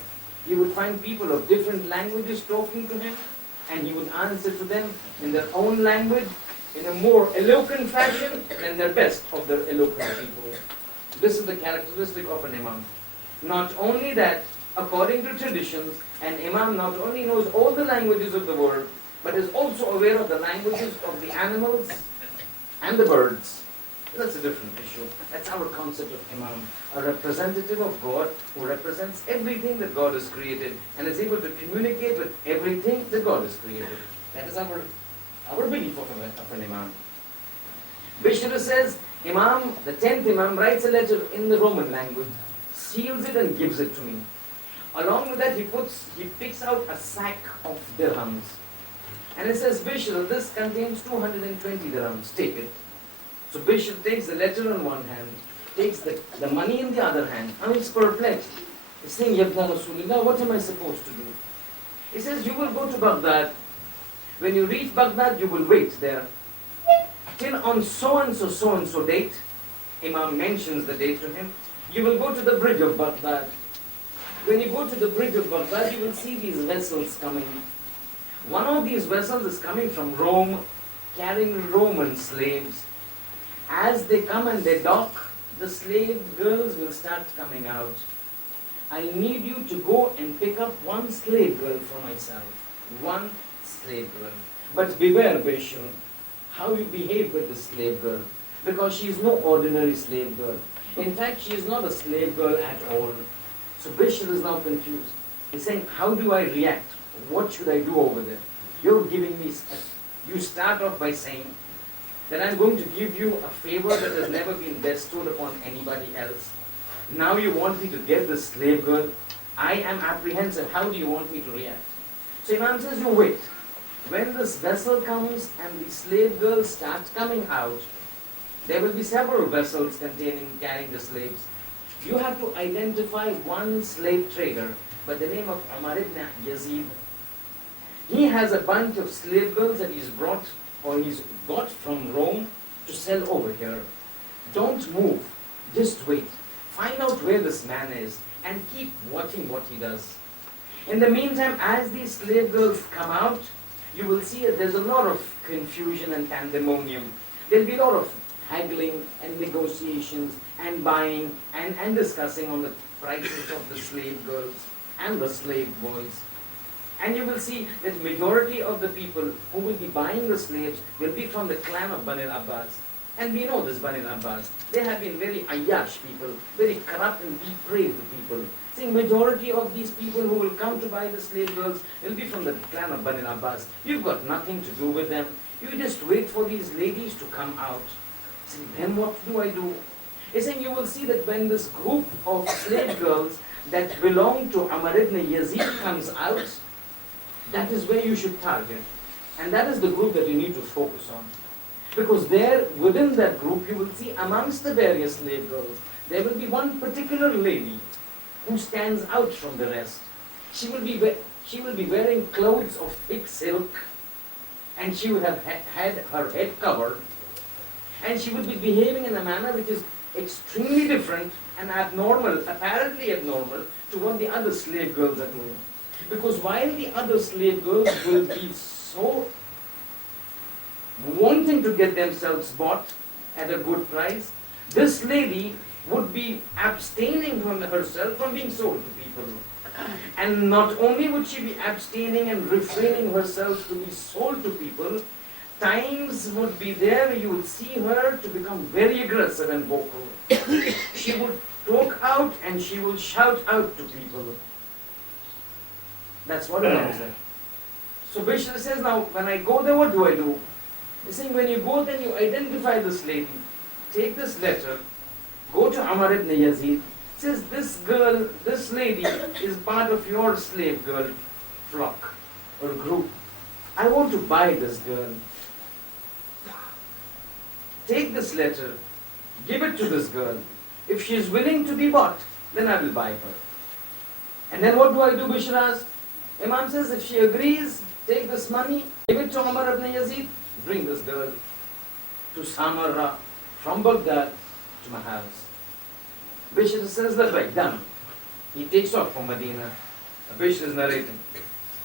You would find people of different languages talking to him, and he would answer to them in their own language, in a more eloquent fashion than the best of the eloquent people. This is the characteristic of an Imam. Not only that, according to traditions, an Imam not only knows all the languages of the world, but is also aware of the languages of the animals and the birds. That's a different issue. That's our concept of Imam, a representative of God who represents everything that God has created and is able to communicate with everything that God has created. That is our belief of an Imam. Bishr says, Imam, the 10th Imam, writes a letter in the Roman language, seals it and gives it to me. Along with that, he picks out a sack of dirhams. And it says, Bishr, this contains 220 dirhams, take it. So Bishr takes the letter in one hand, takes the money in the other hand, and he's perplexed. He's saying, Yabna Rasulullah, what am I supposed to do? He says, you will go to Baghdad. When you reach Baghdad, you will wait there. Till on so-and-so date, Imam mentions the date to him, you will go to the bridge of Baghdad. When you go to the bridge of Baghdad, you will see these vessels coming. One of these vessels is coming from Rome, carrying Roman slaves. As they come and they dock, the slave girls will start coming out. I need you to go and pick up one slave girl for myself. One slave girl. But beware, Bishr, how you behave with the slave girl. Because she is no ordinary slave girl. In fact, she is not a slave girl at all. So Bishr is now confused. He's saying, how do I react? What should I do over there? You're giving me, you start off by saying that I'm going to give you a favor that has never been bestowed upon anybody else. Now you want me to get the slave girl? I am apprehensive. How do you want me to react? So Imam says, you wait. When this vessel comes and the slave girl starts coming out, there will be several vessels carrying the slaves. You have to identify one slave trader by the name of Umar ibn Yazid. He has a bunch of slave girls that he's got from Rome to sell over here. Don't move, just wait. Find out where this man is and keep watching what he does. In the meantime, as these slave girls come out, you will see that there's a lot of confusion and pandemonium. There'll be a lot of haggling and negotiations and buying and discussing on the prices of the slave girls and the slave boys. And you will see that majority of the people who will be buying the slaves will be from the clan of Bani al-Abbas. And we know this Bani al-Abbas. They have been very ayyash people, very corrupt and depraved people. See, majority of these people who will come to buy the slave girls will be from the clan of Bani al-Abbas. You've got nothing to do with them. You just wait for these ladies to come out. See, then what do I do? He's saying you will see that when this group of slave girls that belong to Umar ibn Yazid comes out, that is where you should target. And that is the group that you need to focus on. Because there, within that group, you will see amongst the various slave girls, there will be one particular lady who stands out from the rest. She will be wearing clothes of thick silk, and she would have had her head covered, and she would be behaving in a manner which is extremely different and abnormal, apparently abnormal, to what the other slave girls are doing. Because while the other slave girls will be so wanting to get themselves bought at a good price, this lady would be abstaining from herself from being sold to people. And not only would she be abstaining and refraining herself to be sold to people, times would be there you would see her to become very aggressive and vocal. She would talk out and she will shout out to people. That's what Imam said. So Bishr says, now when I go there, what do I do? He's saying, when you go then you identify this lady, take this letter, go to Umar ibn Yazid, says this girl, this lady is part of your slave girl flock or group. I want to buy this girl. Take this letter, give it to this girl. If she is willing to be bought, then I will buy her. And then what do I do, Bishr asks? Imam says, if she agrees, take this money, give it to Umar ibn Yazid, bring this girl to Samarra from Baghdad to my house. Bishr says, that's right, done. He takes off from Medina. Bishr is narrating.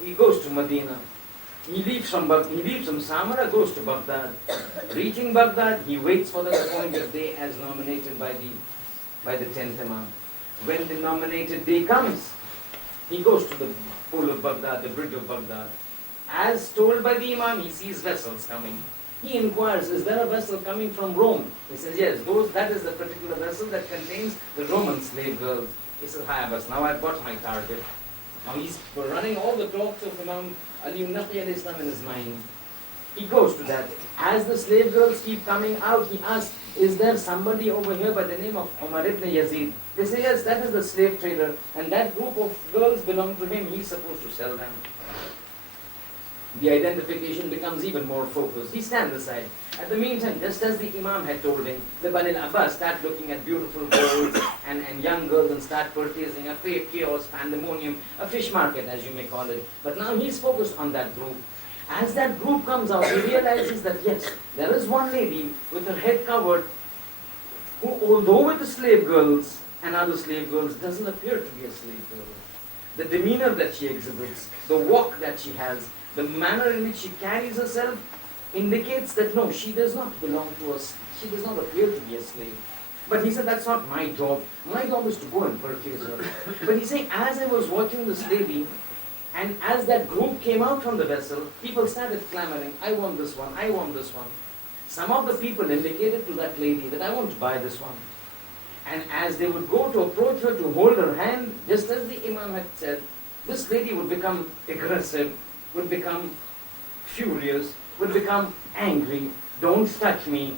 He goes to Medina. He leaves from Samarra, goes to Baghdad. Reaching Baghdad, he waits for the appointed day as nominated by the 10th Imam. When the nominated day comes, he goes to the pool of Baghdad, the bridge of Baghdad. As told by the Imam, he sees vessels coming. He inquires, is there a vessel coming from Rome? He says, yes, that is the particular vessel that contains the Roman slave girls. He says, hi Abbas, now I've got my target. Now he's running all the talks of Imam Ali Naqi al-Islam in his mind. He goes to that. As the slave girls keep coming out, he asks, is there somebody over here by the name of Umar ibn Yazid? They say, yes, that is the slave trader, and that group of girls belong to him. He's supposed to sell them. The identification becomes even more focused. He stands aside. At the meantime, just as the Imam had told him, the Bani al-Abbas start looking at beautiful girls and young girls and start purchasing a chaos, pandemonium, a fish market as you may call it. But now he's focused on that group. As that group comes out, he realizes that yes, there is one lady with her head covered who, although with the slave girls and other slave girls, doesn't appear to be a slave girl. The demeanor that she exhibits, the walk that she has, the manner in which she carries herself indicates that no, she does not belong to us. She does not appear to be a slave. But he said, that's not my job. My job is to go and purchase her. But he's saying, as I was watching this lady, and as that group came out from the vessel, people started clamoring, I want this one, I want this one. Some of the people indicated to that lady that I want to buy this one. And as they would go to approach her to hold her hand, just as the Imam had said, this lady would become aggressive, would become furious, would become angry. Don't touch me.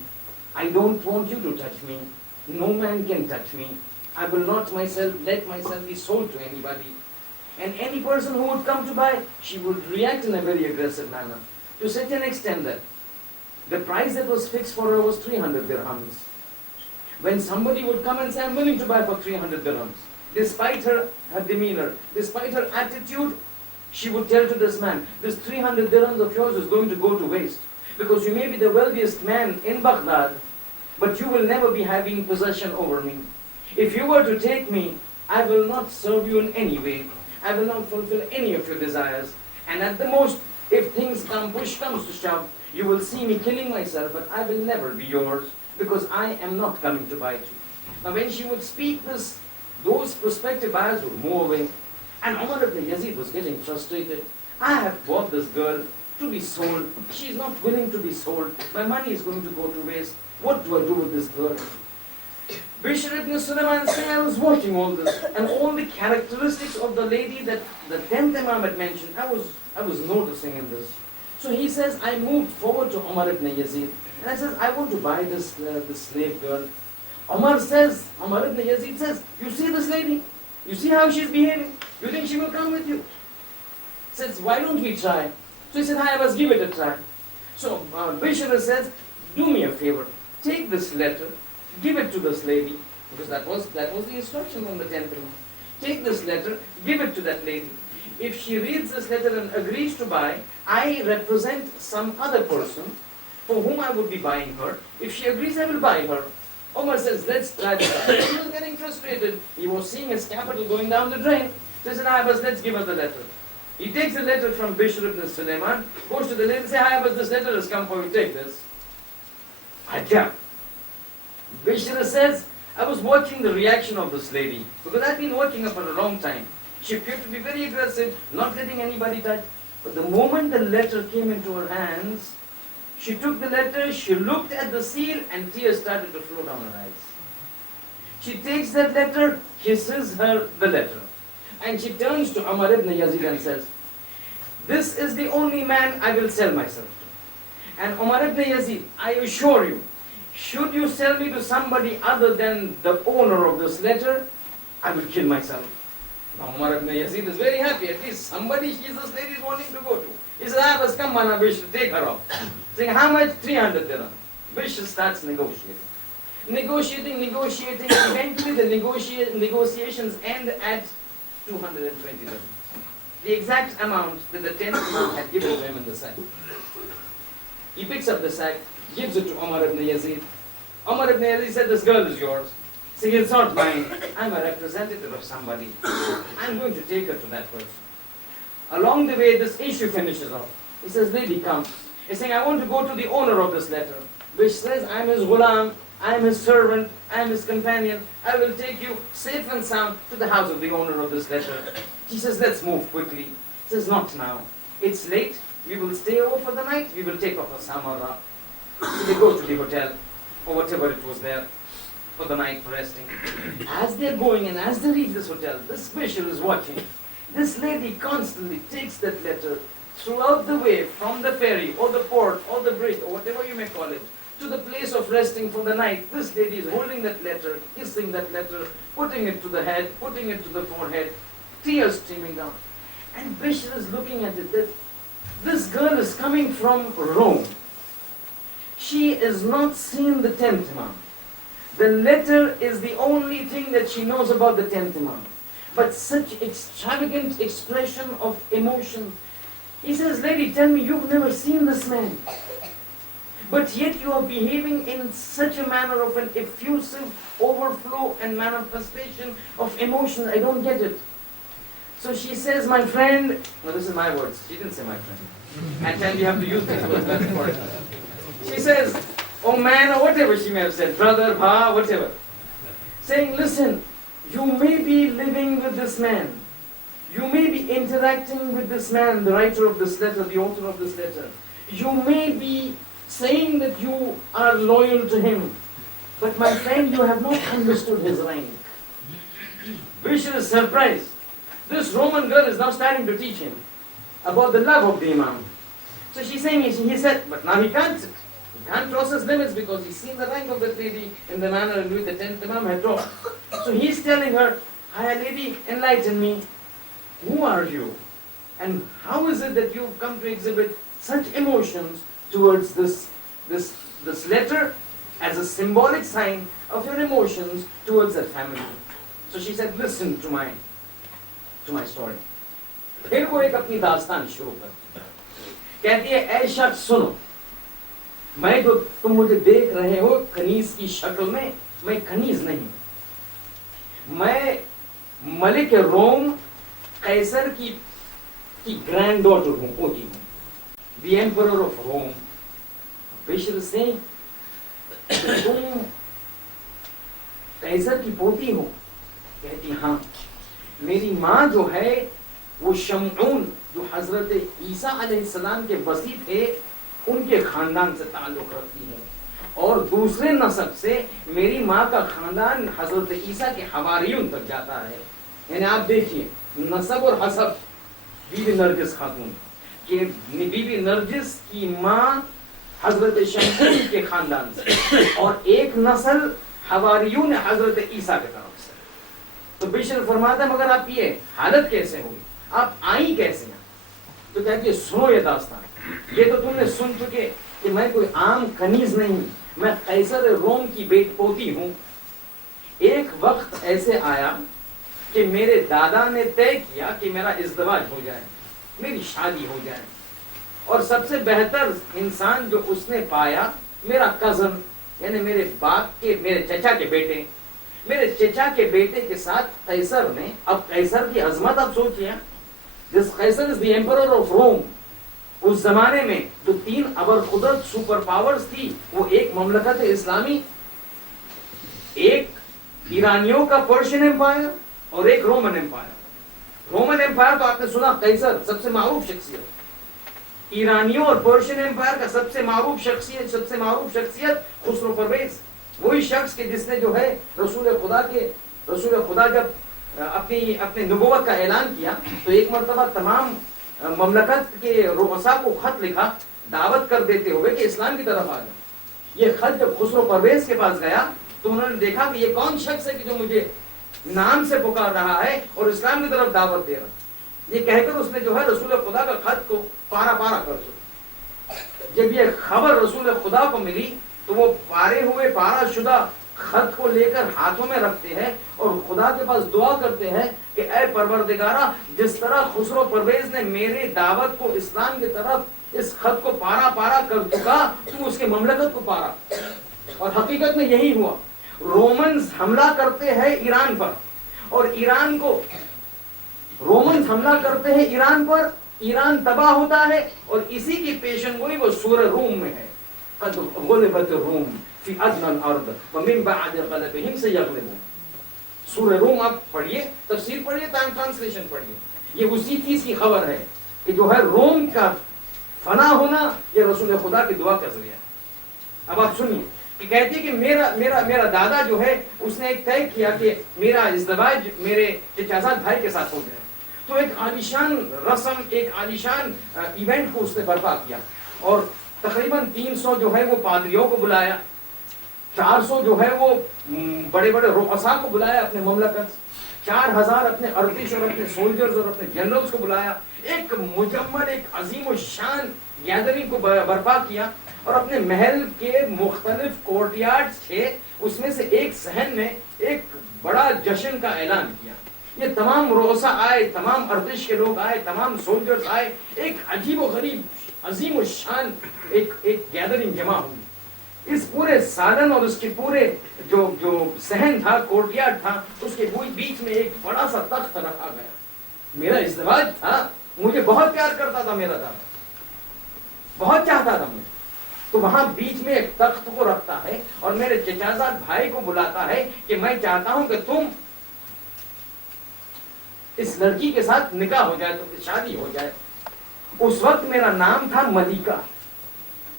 I don't want you to touch me. No man can touch me. I will not let myself be sold to anybody. And any person who would come to buy, she would react in a very aggressive manner. To such an extent that the price that was fixed for her was 300 dirhams. When somebody would come and say, I'm willing to buy for 300 dirhams, despite her demeanor, despite her attitude, she would tell to this man, this 300 dirhams of yours is going to go to waste. Because you may be the wealthiest man in Baghdad, but you will never be having possession over me. If you were to take me, I will not serve you in any way. I will not fulfill any of your desires. And at the most, if things come, push comes to shove, you will see me killing myself, but I will never be yours, because I am not coming to buy you. Now when she would speak this, those prospective buyers would move away. And Umar ibn Yazid was getting frustrated. I have bought this girl to be sold. She is not willing to be sold. My money is going to go to waste. What do I do with this girl? Bishr ibn Sulaiman said, I was watching all this, and all the characteristics of the lady that the 10th Imam had mentioned, I was noticing in this. So he says, I moved forward to Umar ibn Yazid, and I says, I want to buy this slave girl. Umar ibn Yazid says, you see this lady? You see how she's behaving? You think she will come with you? He says, why don't we try? So he said, I must give it a try. So Bishr says, do me a favor, take this letter, give it to this lady, because that was the instruction from the 10th Imam. Take this letter, give it to that lady. If she reads this letter and agrees to buy, I represent some other person for whom I would be buying her. If she agrees, I will buy her. Umar says, let's try this out. He was getting frustrated. He was seeing his capital going down the drain. So he said, Abbas, let's give her the letter. He takes the letter from Bishr ibn Sulaiman, goes to the lady and says, Abbas, this letter has come for you, take this. Ajab. Bishr says, I was watching the reaction of this lady because I've been watching her for a long time. She appeared to be very aggressive, not letting anybody touch. But the moment the letter came into her hands, she took the letter, she looked at the seal, and tears started to flow down her eyes. She takes that letter, kisses her the letter, and she turns to Umar ibn Yazid and says, this is the only man I will sell myself to. And Umar ibn Yazid, I assure you, should you sell me to somebody other than the owner of this letter, I will kill myself. Now Umar ibn Yazid is very happy, at least somebody this lady is wanting to go to. He says, I was come on, Bishr, take her off. Saying, how much? 300 dirham. Bishr starts negotiating. Negotiating. Eventually the negotiations end at 220 dirham. The exact amount that the 10th Imam had given to him in the sack. He picks up the sack, gives it to Umar ibn Yazid. Umar ibn Yazid said, this girl is yours. He said, it's not mine. I'm a representative of somebody. I'm going to take her to that person. Along the way, this issue finishes off. He says, lady, come. He's saying, I want to go to the owner of this letter, which says, I'm his ghulam, I'm his servant, I'm his companion. I will take you safe and sound to the house of the owner of this letter. He says, let's move quickly. He says, not now. It's late. We will stay over for the night. We will take off a samara. So they go to the hotel, or whatever it was there, for the night for resting. As they're going and as they reach this hotel, this Bishr is watching. This lady constantly takes that letter throughout the way from the ferry or the port or the bridge or whatever you may call it to the place of resting for the night. This lady is holding that letter, kissing that letter, putting it to the head, putting it to the forehead, tears streaming down. And Bishr is looking at it that this girl is coming from Rome. She has not seen the 10th Imam. The letter is the only thing that she knows about the 10th Imam. But such extravagant expression of emotion. He says, lady, tell me, you've never seen this man. But yet you are behaving in such a manner of an effusive overflow and manifestation of emotion. I don't get it. So she says, my friend, no, this is my words. She didn't say my friend. At times you have to use these words metaphorically. She says, oh man, or whatever she may have said, brother, whatever. Saying, listen, you may be living with this man. You may be interacting with this man, the writer of this letter, the author of this letter. You may be saying that you are loyal to him. But my friend, you have not understood his rank. Bishr is surprised. This Roman girl is now starting to teach him about the love of the Imam. So she's saying, he said, but now he can't cross his limits because he's seen the rank of that lady in the manner in which the 10th Imam had taught. So he's telling her, hi lady, enlighten me. Who are you? And how is it that you've come to exhibit such emotions towards this letter as a symbolic sign of your emotions towards that family? So she said, listen to my story. फिर वो एक अपनी दास्तान शुरू कर कहती है, ऐ शख्स सुनो, मैं जो तुम मुझे देख रहे हो खनीज की शक्ल में, मैं खनीज नहीं, मैं मलिक रोम कैसर की ग्रैंड डॉटर हूँ, पोती हूँ, the emperor of Rome. Bishr is saying, तुम कैसर की पोती हो? कहती हाँ, मेरी माँ जो है वो शमऊन जो हजरत ईसा अलैहिस्सलाम के वसी थे उनके खानदान से ताल्लुक रखती है, और दूसरे नस्ब से मेरी माँ का खानदान हजरत ईसा के हवारियों तक जाता है. यानी आप देखिए नस्ब और हसब. बीबी नरगिस खातून कि बीबी नरगिस की माँ हजरत शमऊन के खानदान से और एक नस्ल हवारियों हजरत ईसा के तरफ से. तो बिशर फरमाता है मगर आप ये हालत कैसे हुई, आप आई कैसे हैं? तो कहती है सुनो ये दास्तान, ये तो तुमने सुन चुके कि मैं कोई आम कनीज नहीं, मैं कैसर रोम की बेट पोती हूँ. एक वक्त ऐसे आया कि मेरे दादा ने तय किया कि मेरा इज़्दिवाज हो जाए, मेरी शादी हो जाए, और सबसे बेहतर इंसान जो उसने पाया मेरा कजन यानी मेरे बाप के मेरे चचा के बेटे, मेरे चचा के बेटे के साथ कैसर ने. अब कैसर की अजमत आप सोचिए, this Caesar is the emperor of Rome. उस जमाने में जो 3 अबर कुदरत सुपर पावर्स थी, वो एक ममलकत इस्लामी एक ईरानियों का पर्शियन एम्पायर और एक रोमन एम्पायर। रोमन एम्पायर तो आपने सुना, कैसर सबसे मारूफ शख्सियत। ईरानियों और पर्शियन एम्पायर का सबसे मारूफ शख्सियत खुसरो परवेज, वही शख्स के जिसने जो है रसूल खुदा जब अपनी नबुवत का ऐलान किया तो एक मर्तबा तमाम ममलकत के रुअसा को खत लिखा दावत कर देते हुए कि इस्लाम की तरफ आ जाओ। ये खत जब खुसरो परवेज के पास गया तो उन्होंने देखा कि ये कौन शख्स है कि जो मुझे नाम से पुकार रहा है और इस्लाम की तरफ दावत दे रहा है। ये कहकर उसने जो है रसूल खुदा का खत को पारा पारा कर दिया। जब ये खबर रसूल खुदा को मिली तो वो पारे हुए पारा शुदा खत को लेकर हाथों में रखते हैं और खुदा के पास दुआ करते हैं कि ऐ परवरदिगारा, जिस तरह खुसरो परवेज ने मेरे दावत को इस्लाम की तरफ इस खत को पारा पारा कर चुका, तू उसके ममलकत को पारा। और हकीकत में यही हुआ। रोमन्स हमला करते हैं ईरान पर और रोमन्स हमला करते हैं ईरान पर, ईरान तबाह होता है और इसी की पेशनगोई वो सूरह रूम में है। कद गुलिबत रूम फी अदनल अर्द व मिन बाद गलबहिम सयगलिबून। सूरह रूम आप पढ़िए, तफसीर पढ़िए, ट्रांसलेशन पढ़िए, ये उसी चीज की खबर है कि जो है रोम का फना होना ये रसूल खुदा की दुआ का जरिया। अब आप सुनिए कि कहती है कि मेरा दादा जो है उसने एक तय किया कि मेरा इज़्दिवाज मेरे चचाजाद भाई के साथ हो जाए। तो एक आलिशान रस्म, एक आलिशान इवेंट को उसने बर्पा किया और तकरीबन 300 जो है वो पादरियों को बुलाया, 400 जो है वो बड़े बड़े रुअसा को बुलाया अपने ममलकत, 4000 अपने अर्टिश और अपने सोल्जर्स और अपने जनरल्स को बुलाया। एक मुजम्मल, एक अजीम शान गैदरिंग को बर्पा किया और अपने महल के मुख्तलिफ कोर्टयार्ड्स थे, उसमें से एक सहन में एक बड़ा जश्न का ऐलान किया। ये तमाम रुअसा आए, तमाम अर्दिश के लोग आए, तमाम सोल्जर्स आए, एक अजीब व गरीब अजीम शान एक गैदरिंग जमा हुई। इस पूरे सालन और उसके पूरे जो सहन था, कोर्टयार्ड था, उसके बीच में एक बड़ा सा तख्त रखा गया। मेरा इज़्दिवाज था, मुझे बहुत प्यार करता था मेरा दादा, बहुत चाहता था मुझे, तो वहां बीच में एक तख्त को रखता है और मेरे चचाजाद भाई को बुलाता है कि मैं चाहता हूं कि तुम इस लड़की के साथ निकाह हो जाए, तो शादी हो जाए। उस वक्त मेरा नाम था मलिका,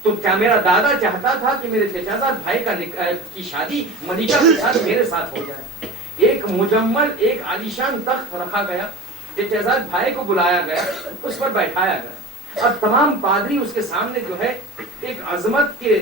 तो क्या मेरा दादा चाहता था कि मेरे चचाजाद भाई की शादी मलिका के साथ मेरे साथ हो जाए। एक मुजम्मल, एक आलीशान तख्त रखा गया, चचाजाद भाई को बुलाया गया, उस पर बैठाया गया और तमाम पादरी उसके सामने जो है एक अजमत के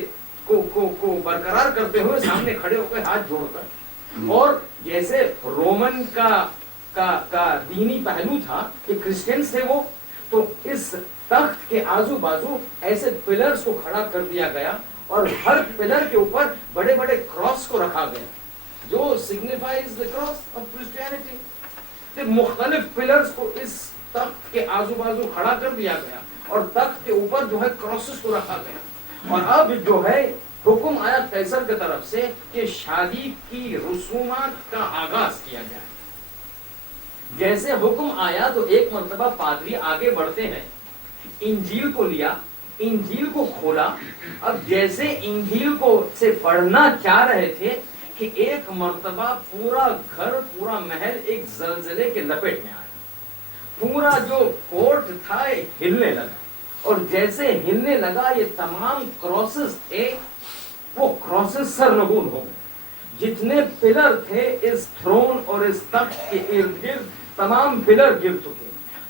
को बरकरार करते हुए सामने खड़े होकर हाथ जोड़कर, और जैसे रोमन का दीनी पहलू था कि क्रिश्चियंस थे वो, तो इस तख्त के आजू बाजू ऐसे पिलर्स को खड़ा कर दिया गया और हर पिलर के ऊपर बड़े बड़े क्रॉस को रखा गया जो signifies the cross of Christianity. तो मुख्तलिफ पिलर्स को इस तख्त के आजू बाजू खड़ा कर दिया गया और तख्त के ऊपर जो है क्रॉसेस को रखा गया। और अब जो है हुक्म आया कैसर की तरफ से कि शादी की रसूमात का आगाज किया जाए। जैसे हुक्म आया तो एक मर्तबा पादरी आगे बढ़ते हैं, इंजील को लिया, इंजील को खोला। अब जैसे इंजील को से पढ़ना चाह रहे थे कि एक मर्तबा पूरा घर, पूरा महल एक जलजले के लपेट में आया। पूरा जो कोर्ट था हिलने लगा और जैसे हिलने लगा ये तमाम क्रॉसेस थे वो क्रॉसेस सरनगून हो गए। जितने पिलर थे इस थ्रोन और इस तख्त के इर्द गिर्द तमाम पिलर गिर चुके,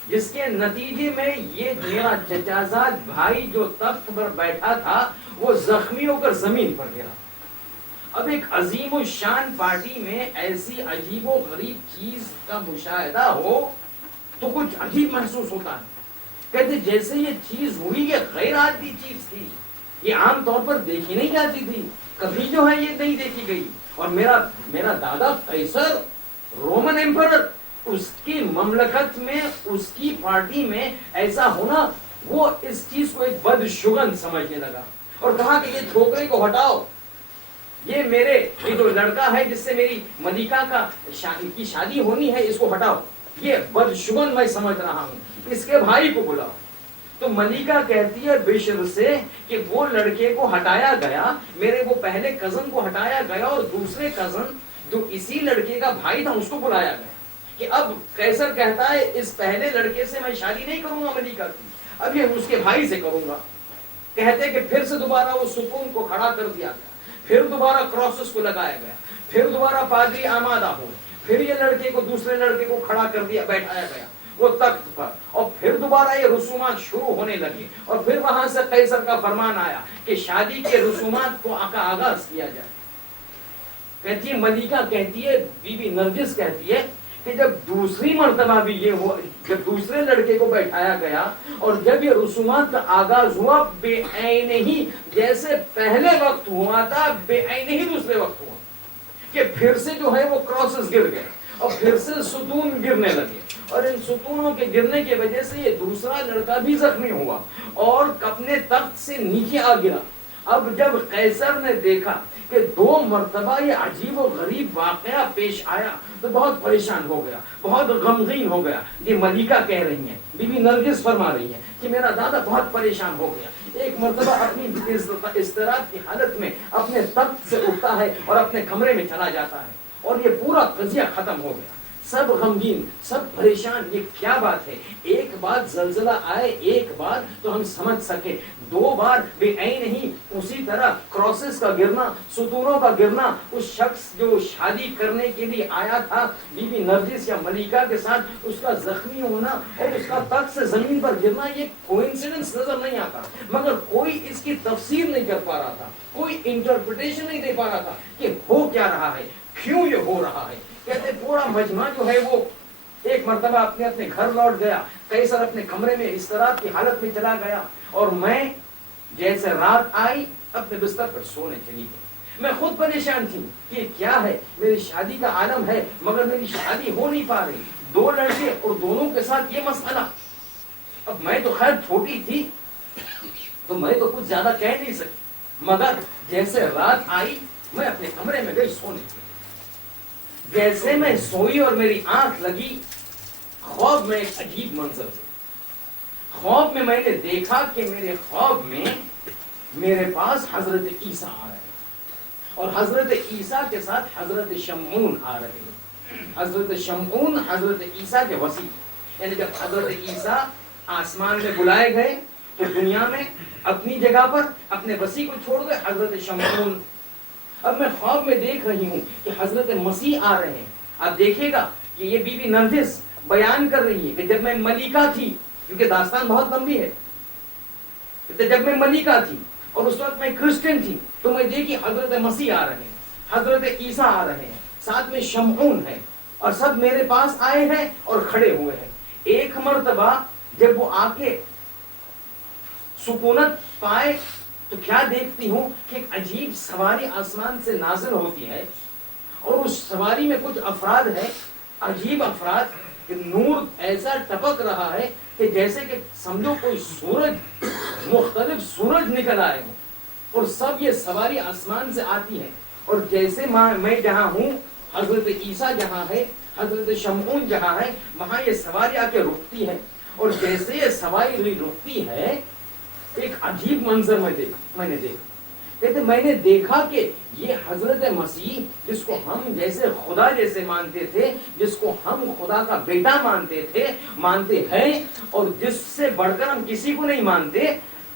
जिसके नतीजे में ये मेरा चचाजाद भाई जो तख्त पर बैठा था वो जख्मी होकर जमीन पर गिरा। अब एक अजीम शान पार्टी में ऐसी अजीबो गरीब चीज का मुशाहिदा हो तो कुछ अजीब महसूस होता है। कहते जैसे ये चीज हुई ये गैर आदी चीज थी, ये आम तौर पर देखी नहीं जाती थी, कभी जो है ये नहीं देखी गई। और मेरा दादा कैसर रोमन एम्परर, उसकी ममलकत में उसकी पार्टी में ऐसा होना, वो इस चीज को एक बदशुगन समझने लगा और कहा कि ये छोकरे को हटाओ, ये जो लड़का है जिससे मेरी मलिका की शादी होनी है इसको हटाओ, ये बदशुगन मैं समझ रहा हूं, इसके भाई को बुलाओ। تو ملیکہ کہتی ہے بشر سے کہ وہ لڑکے کو ہٹایا گیا، میرے وہ پہلے کزن کو ہٹایا گیا اور دوسرے کزن جو اسی لڑکے کا بھائی تھا اس کو بلایا گیا کہ اب قیصر کہتا ہے اس پہلے لڑکے سے میں شادی نہیں کروں گا ملیکہ کی، اب یہ اس کے بھائی سے کروں گا۔ کہتے کہ پھر سے دوبارہ وہ ستون کو کھڑا کر دیا گیا، پھر دوبارہ کراسس کو لگایا گیا، پھر دوبارہ پادری آمادہ ہوئے، پھر یہ لڑکے کو دوسرے لڑکے کو کھڑا کر دیا، بیٹھایا گیا وہ تخت پر، اور پھر دوبارہ یہ رسومات شروع ہونے لگی، اور پھر وہاں سے قیصر کا فرمان آیا کہ شادی کے رسومات کو آغاز کیا جائے۔ کہتی ہے ملیکہ کہتی ہے، بی بی نرجس کہتی ہے کہ جب دوسری مرتبہ بھی یہ ہوا، جب دوسرے لڑکے کو بیٹھایا گیا اور جب یہ رسومات کا آغاز ہوا، بے عین ہی جیسے پہلے وقت ہوا تھا بے عین ہی دوسرے وقت ہوا، کہ پھر سے جو ہے وہ کراسز گر گئے اور پھر سے ستون گرنے لگے، اور ان ستونوں کے گرنے کی وجہ سے یہ دوسرا لڑکا بھی زخمی ہوا اور اپنے تخت سے نیچے آ گرا۔ اب جب قیصر نے دیکھا کہ 2 مرتبہ یہ عجیب و غریب واقعہ پیش آیا تو بہت پریشان ہو گیا، بہت غمگین ہو گیا۔ یہ ملیکہ کہہ رہی ہیں، بی بی نرگس فرما رہی ہیں کہ میرا دادا بہت پریشان ہو گیا، ایک مرتبہ اپنی اضطراب کی حالت میں اپنے تخت سے اٹھتا ہے اور اپنے کمرے میں چلا جاتا ہے، اور یہ پورا قضیہ ختم ہو گیا۔ سب غمگین، سب پریشان، یہ کیا بات ہے؟ ایک بات زلزلہ آئے، ایک بار تو ہم سمجھ سکے، 2 بار بے عین ہی اسی طرح کراسس کا گرنا، ستونوں کا گرنا، اس شخص جو شادی کرنے کے لیے آیا تھا بی بی نرجس یا ملیکہ کے ساتھ، اس کا زخمی ہونا اور اس کا تخت سے زمین پر گرنا، یہ کوئنسیڈنس نظر نہیں آتا، مگر کوئی اس کی تفسیر نہیں کر پا رہا تھا، کوئی انٹرپریٹیشن نہیں دے پا رہا تھا کہ ہو کیا رہا ہے، کیوں یہ ہو رہا ہے۔ کہتے پورا مجمع جو ہے وہ ایک مرتبہ اپنے گھر لوٹ گیا، قیصر اپنے کمرے میں اضطراب کی حالت میں چلا گیا، اور میں جیسے رات آئی اپنے بستر پر سونے چلی گئی۔ میں خود پریشان تھی کہ کیا ہے، میری شادی کا عالم ہے مگر میری شادی ہو نہیں پا رہی، 2 لڑکے اور دونوں کے ساتھ یہ مسئلہ۔ اب میں تو خیر چھوٹی تھی تو میں تو کچھ زیادہ کہہ نہیں سکی، مگر جیسے رات آئی میں اپنے کمرے میں گئی سونے کے۔ جیسے میں سوئی اور میری آنکھ لگی، خواب میں ایک عجیب منظر تھا۔ خواب میں نے دیکھا کہ میرے خواب میں میرے پاس حضرت عیسیٰ آ رہے ہیں، اور حضرت عیسیٰ کے ساتھ حضرت شمعون آ رہے ہیں۔ حضرت شمعون حضرت عیسیٰ کے وسیع، یعنی جب حضرت عیسیٰ آسمان میں بلائے گئے تو دنیا میں اپنی جگہ پر اپنے وسیع کو چھوڑ گئے حضرت شمعون۔ اب میں خواب میں دیکھ رہی ہوں کہ حضرت مسیح آ رہے ہیں۔ اب دیکھیے گا کہ یہ بی بی نرجس بیان کر رہی ہے کہ جب میں ملیکہ تھی، کیونکہ داستان بہت لمبی ہے، جب میں ملیکہ تھی اور اس وقت میں کرسچن تھی تو میں دیکھی حضرت مسیح آ رہے ہیں، حضرت عیسیٰ آ رہے ہیں، ساتھ میں شمعون ہے، اور سب میرے پاس آئے ہیں اور کھڑے ہوئے ہیں۔ ایک مرتبہ جب وہ آ کے سکونت پائے تو کیا دیکھتی ہوں کہ ایک عجیب سواری آسمان سے نازل ہوتی ہے، اور اس سواری میں کچھ افراد ہیں، عجیب افراد، کہ نور ایسا ٹپک رہا ہے کہ جیسے کہ سمجھو کوئی سورج، مختلف سورج نکل آئے ہوں، اور سب یہ سواری آسمان سے آتی ہے، اور جیسے میں جہاں ہوں، حضرت عیسیٰ جہاں ہے، حضرت شمعون جہاں ہے، وہاں یہ سواری آ کے رکتی ہے، اور جیسے یہ سواری رکتی ہے ایک عجیب منظر میں نے دیکھا۔ کہتے میں نے دیکھا کہ یہ حضرت مسیح جس کو ہم جیسے خدا جیسے مانتے تھے، جس کو ہم خدا کا بیٹا مانتے ہیں، اور جس سے بڑھ کر ہم کسی کو نہیں مانتے،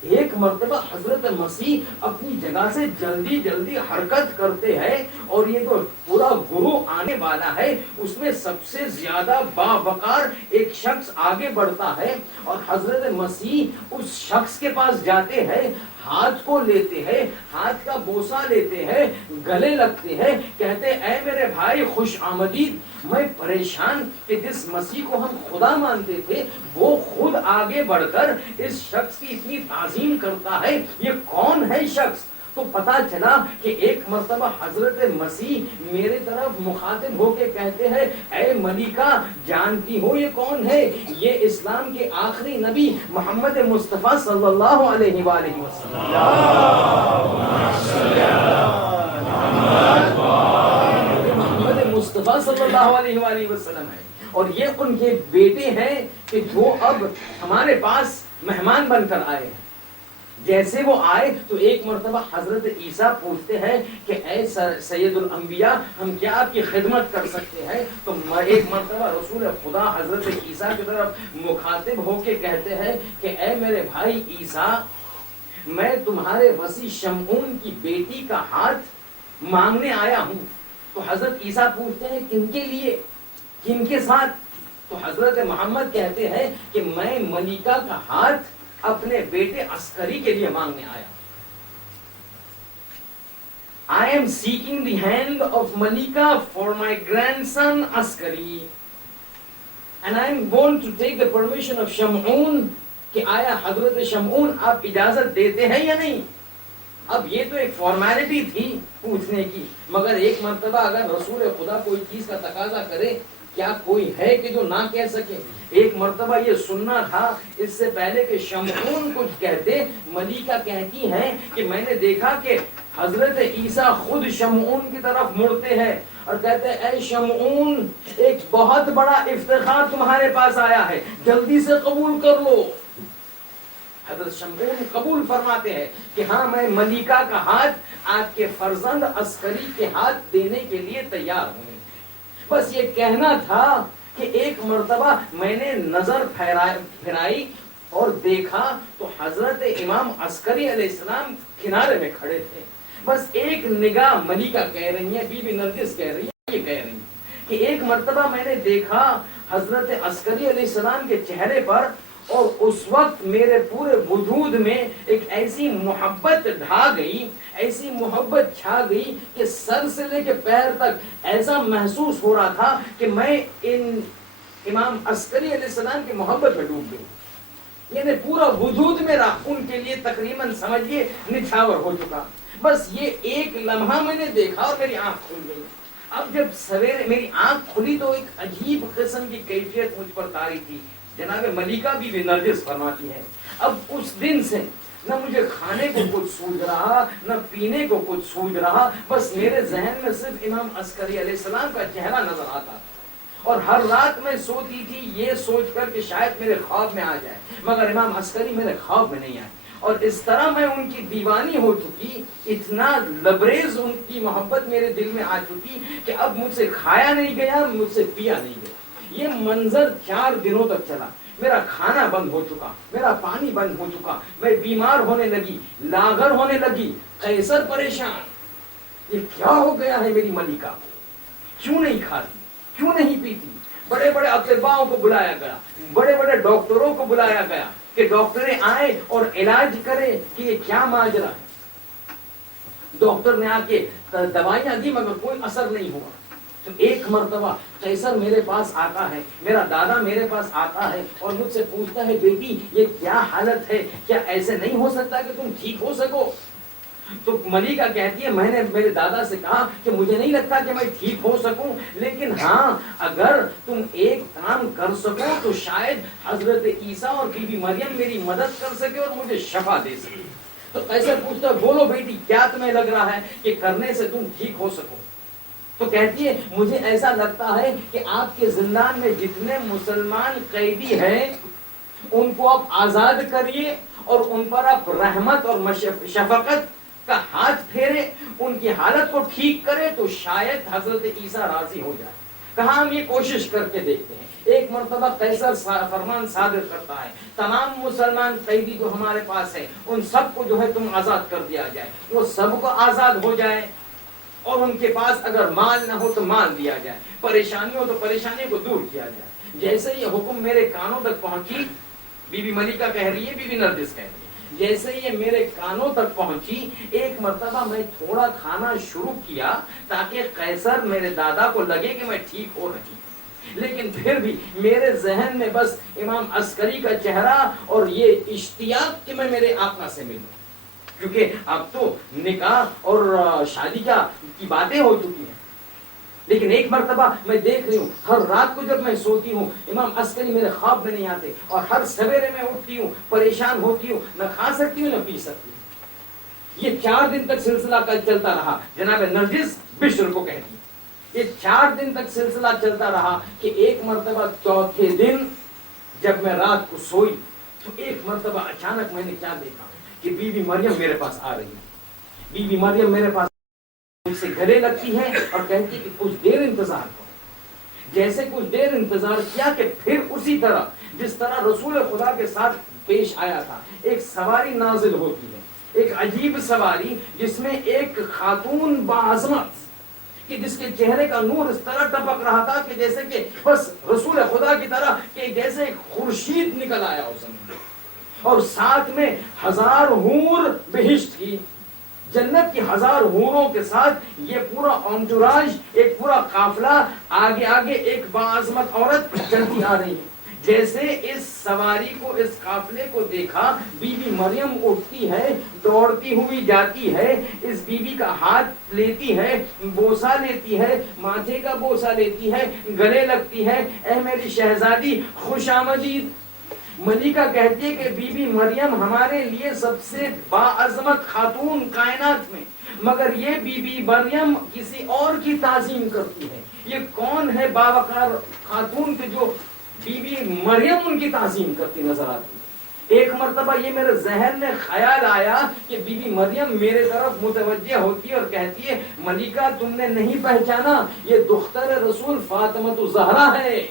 ایک مرتبہ حضرت مسیح اپنی جگہ سے جلدی جلدی حرکت کرتے ہیں، اور یہ جو پورا گروہ آنے والا ہے اس میں سب سے زیادہ باوقار ایک شخص آگے بڑھتا ہے، اور حضرت مسیح اس شخص کے پاس جاتے ہیں، ہاتھ کو لیتے ہیں، ہاتھ کا بوسہ لیتے ہیں، گلے لگتے ہیں، کہتے اے میرے بھائی خوش آمدید۔ میں پریشان کہ جس مسیح کو ہم خدا مانتے تھے وہ خود آگے بڑھ کر اس شخص کی اتنی تعظیم کرتا ہے، یہ کون ہے شخص؟ تو پتا چلا کہ ایک مرتبہ حضرت مسیح میرے طرف مخاطب ہو کے کہتے ہیں اے ملیکہ جانتی ہو یہ کون ہے؟ یہ اسلام کے آخری نبی محمد مصطفیٰ صلی اللہ علیہ وآلہ وسلم، محمد مصطفیٰ صلی اللہ علیہ وآلہ وسلم ہے، اور یہ ان کے بیٹے ہیں کہ جو اب ہمارے پاس مہمان بن کر آئے ہیں. جیسے وہ آئے تو ایک مرتبہ حضرت عیسیٰ پوچھتے ہیں کہ اے سید الانبیاء ہم کیا آپ کی خدمت کر سکتے ہیں؟ تو ایک مرتبہ رسول خدا حضرت عیسیٰ کی طرف مخاطب ہو کے کہتے ہیں کہ اے میرے بھائی عیسیٰ، میں تمہارے وسیع شمعون کی بیٹی کا ہاتھ مانگنے آیا ہوں. تو حضرت عیسیٰ پوچھتے ہیں کن کے لیے، کن کے ساتھ؟ تو حضرت محمد کہتے ہیں کہ میں ملکہ کا ہاتھ اپنے بیٹے عسکری کے لیے مانگنے آیا. I am seeking the hand of Malika for my grandson Askari, and I am going to take the permission of Shamun. کہ آیا حضرت شمعون آپ اجازت دیتے ہیں یا نہیں؟ اب یہ تو ایک فارمیلٹی تھی پوچھنے کی، مگر ایک مرتبہ اگر رسول خدا کوئی چیز کا تقاضا کرے، کیا کوئی ہے کہ جو نہ کہہ سکے؟ ایک مرتبہ یہ سننا تھا اس سے پہلے کہ شمعون کچھ کہتے. ملیکہ کہتی ہیں کہ میں نے دیکھا کہ حضرت عیسیٰ خود شمعون کی طرف مڑتے ہیں اور کہتے ہیں اے شمعون، ایک بہت بڑا افتخار تمہارے پاس آیا ہے، جلدی سے قبول کر لو. حضرت شمعون قبول فرماتے ہیں کہ ہاں میں ملیکہ کا ہاتھ آپ کے فرزند عسکری کے ہاتھ دینے کے لیے تیار ہوں. بس یہ کہنا تھا کہ ایک مرتبہ میں نے نظر پھرائی اور دیکھا تو حضرت امام عسکری علیہ السلام کنارے میں کھڑے تھے. بس ایک نگاہ ملیکہ کہہ رہی ہیں، بی بی نرگس کہہ رہی ہیں، یہ کہہ رہی ہیں کہ ایک مرتبہ میں نے دیکھا حضرت عسکری علیہ السلام کے چہرے پر، اور اس وقت میرے پورے وجود میں ایک ایسی محبت ڈھا گئی، ایسی محبت چھا گئی کہ سر سے لے کے پیر تک ایسا محسوس ہو رہا تھا کہ میں ان امام عسکری علیہ السلام کی محبت میں ڈوب گئی. یعنی پورا وجود میرا ان کے لیے تقریباً سمجھیے نچھاور ہو چکا. بس یہ ایک لمحہ میں نے دیکھا اور میری آنکھ کھل گئی. اب جب سویرے میری آنکھ کھلی تو ایک عجیب قسم کی کیفیت مجھ پر طاری تھی. جناب ملیکہ بی بی نرگس فرماتی ہے اب اس دن سے نہ مجھے کھانے کو کچھ سوج رہا، نہ پینے کو کچھ سوج رہا، بس میرے ذہن میں صرف امام عسکری علیہ السلام کا چہرہ نظر آتا. اور ہر رات میں سوتی تھی یہ سوچ کر کہ شاید میرے خواب میں آ جائے، مگر امام عسکری میرے خواب میں نہیں آئے. اور اس طرح میں ان کی دیوانی ہو چکی، اتنا لبریز ان کی محبت میرے دل میں آ چکی کہ اب مجھ سے کھایا نہیں گیا، مجھ سے پیا نہیں گیا. یہ منظر 4 دنوں تک چلا. میرا کھانا بند ہو چکا، میرا پانی بند ہو چکا، میں بیمار ہونے لگی، لاغر ہونے لگی. قیصر پریشان، یہ کیا ہو گیا ہے میری ملیکہ کو؟ کیوں نہیں کھاتی، کیوں نہیں پیتی؟ بڑے بڑے اطباءوں کو بلایا گیا، بڑے بڑے ڈاکٹروں کو بلایا گیا کہ ڈاکٹریں آئے اور علاج کرے کہ یہ کیا ماجرا ہے. ڈاکٹر نے آ کے دوائیاں دی مگر کوئی اثر نہیں ہوا. تو ایک مرتبہ قیصر میرے پاس آتا ہے، میرا دادا میرے پاس آتا ہے اور مجھ سے پوچھتا ہے بیٹی یہ کیا حالت ہے، کیا ایسے نہیں ہو سکتا کہ تم ٹھیک ہو سکو؟ تو ملیکہ کہتی ہے میں نے میرے دادا سے کہا کہ مجھے نہیں لگتا کہ میں ٹھیک ہو سکوں، لیکن ہاں اگر تم ایک کام کر سکو تو شاید حضرت عیسیٰ اور بی بی مریم میری مدد کر سکے اور مجھے شفا دے سکے. تو قیصر پوچھتا ہے بولو بیٹی کیا تمہیں لگ رہا ہے کہ کرنے سے تم ٹھیک ہو سکو؟ تو کہتی ہے مجھے ایسا لگتا ہے کہ آپ کے زندان میں جتنے مسلمان قیدی ہیں ان کو آپ آزاد کریے اور ان پر آپ رحمت اور شفقت کا ہاتھ پھیرے، ان کی حالت کو ٹھیک کرے تو شاید حضرت عیسیٰ راضی ہو جائے. کہاں ہم یہ کوشش کر کے دیکھتے ہیں. ایک مرتبہ قیصر فرمان صادر کرتا ہے تمام مسلمان قیدی جو ہمارے پاس ہیں ان سب کو جو ہے تم آزاد کر دیا جائے. وہ سب کو آزاد ہو جائے اور ان کے پاس اگر مال نہ ہو تو مال دیا جائے، پریشانی ہو تو پریشانی کو دور کیا جائے. جیسے یہ حکم میرے کانوں تک پہنچی، بی بی ملیکہ کہہ رہی ہے، بی بی نرگس کہہ رہی ہے، جیسے یہ میرے کانوں تک پہنچی ایک مرتبہ میں تھوڑا کھانا شروع کیا تاکہ قیصر میرے دادا کو لگے کہ میں ٹھیک ہو رہی ہوں، لیکن پھر بھی میرے ذہن میں بس امام عسکری کا چہرہ اور یہ اشتیاق کہ میں میرے آقا سے ملوں، کیونکہ اب تو نکاح اور شادی کی باتیں ہو چکی ہیں. لیکن ایک مرتبہ میں دیکھ رہی ہوں ہر رات کو جب میں سوتی ہوں امام عسکری میرے خواب میں نہیں آتے، اور ہر سویرے میں اٹھتی ہوں پریشان ہوتی ہوں، نہ کھا سکتی ہوں نہ پی سکتی ہوں. یہ 4 دن تک سلسلہ چلتا رہا. جناب نرگس بشر کو کہتی یہ 4 دن تک سلسلہ چلتا رہا کہ ایک مرتبہ چوتھے دن جب میں رات کو سوئی تو ایک مرتبہ اچانک میں نے کیا دیکھا کہ بی بی مریم میرے پاس آ رہی ہے. بی بی مریم میرے پاس مجھ سے گلے لگتی ہے اور کہتی ہے کہ کچھ دیر انتظار کرو. جیسے کچھ دیر انتظار کیا کہ پھر اسی طرح جس طرح رسول خدا کے ساتھ پیش آیا تھا ایک سواری نازل ہوتی ہے, ایک عجیب سواری جس میں ایک خاتون باعظمت کہ جس کے چہرے کا نور اس طرح ٹپک رہا تھا کہ جیسے کہ بس رسول خدا کی طرح کہ جیسے خورشید نکل آیا اس زمین, اور ساتھ میں 1000 حور بہشت کی جنت کی 1000 حوروں کے ساتھ یہ پورا انٹوراج ایک پورا قافلہ آگے آگے ایک باعظمت عورت چلتی آ رہی ہے. جیسے اس سواری کو اس قافلے کو دیکھا بی بی مریم اٹھتی ہے, دوڑتی ہوئی جاتی ہے, اس بی بی کا ہاتھ لیتی ہے, بوسہ لیتی ہے, ماتھے کا بوسہ لیتی ہے, گلے لگتی ہے, اے میری شہزادی خوش آمدید. ملکہ کہتی ہے کہ بی بی مریم ہمارے لیے سب سے باعظمت خاتون کائنات میں, مگر یہ بی بی مریم کسی اور کی تعظیم کرتی ہے. یہ کون ہے باوقار خاتون کے جو بی بی مریم ان کی تعظیم کرتی نظر آتی ہے. ایک مرتبہ یہ میرے ذہن میں خیال آیا کہ بی بی مریم میرے طرف متوجہ ہوتی ہے اور کہتی ہے ملکہ تم نے نہیں پہچانا, یہ دختر رسول فاطمہ الزہرا ہے.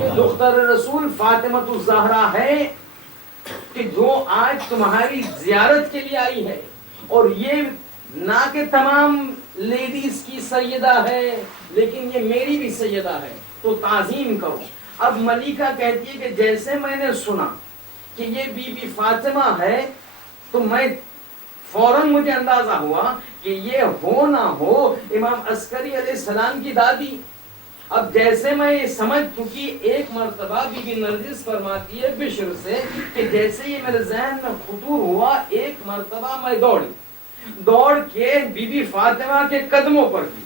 یہ دختر رسول فاطمہ الزہرا ہے کہ جو آج تمہاری زیارت کے لیے آئی ہے, اور یہ نہ کہ تمام لیڈیز کی سیدہ ہے لیکن یہ میری بھی سیدہ ہے, تو تعظیم کرو. اب ملکہ کہتی ہے کہ جیسے میں نے سنا کہ یہ بی بی فاطمہ ہے تو میں فوراً مجھے اندازہ ہوا کہ یہ ہو نہ ہو امام عسکری علیہ السلام کی دادی. اب جیسے میں یہ سمجھ چکی, ایک مرتبہ بی بی نرجس فرماتی ہے بشر سے کہ جیسے یہ میرے ذہن میں خطور ہوا, ایک مرتبہ میں دوڑ کے بی بی فاطمہ کے قدموں پر گئی,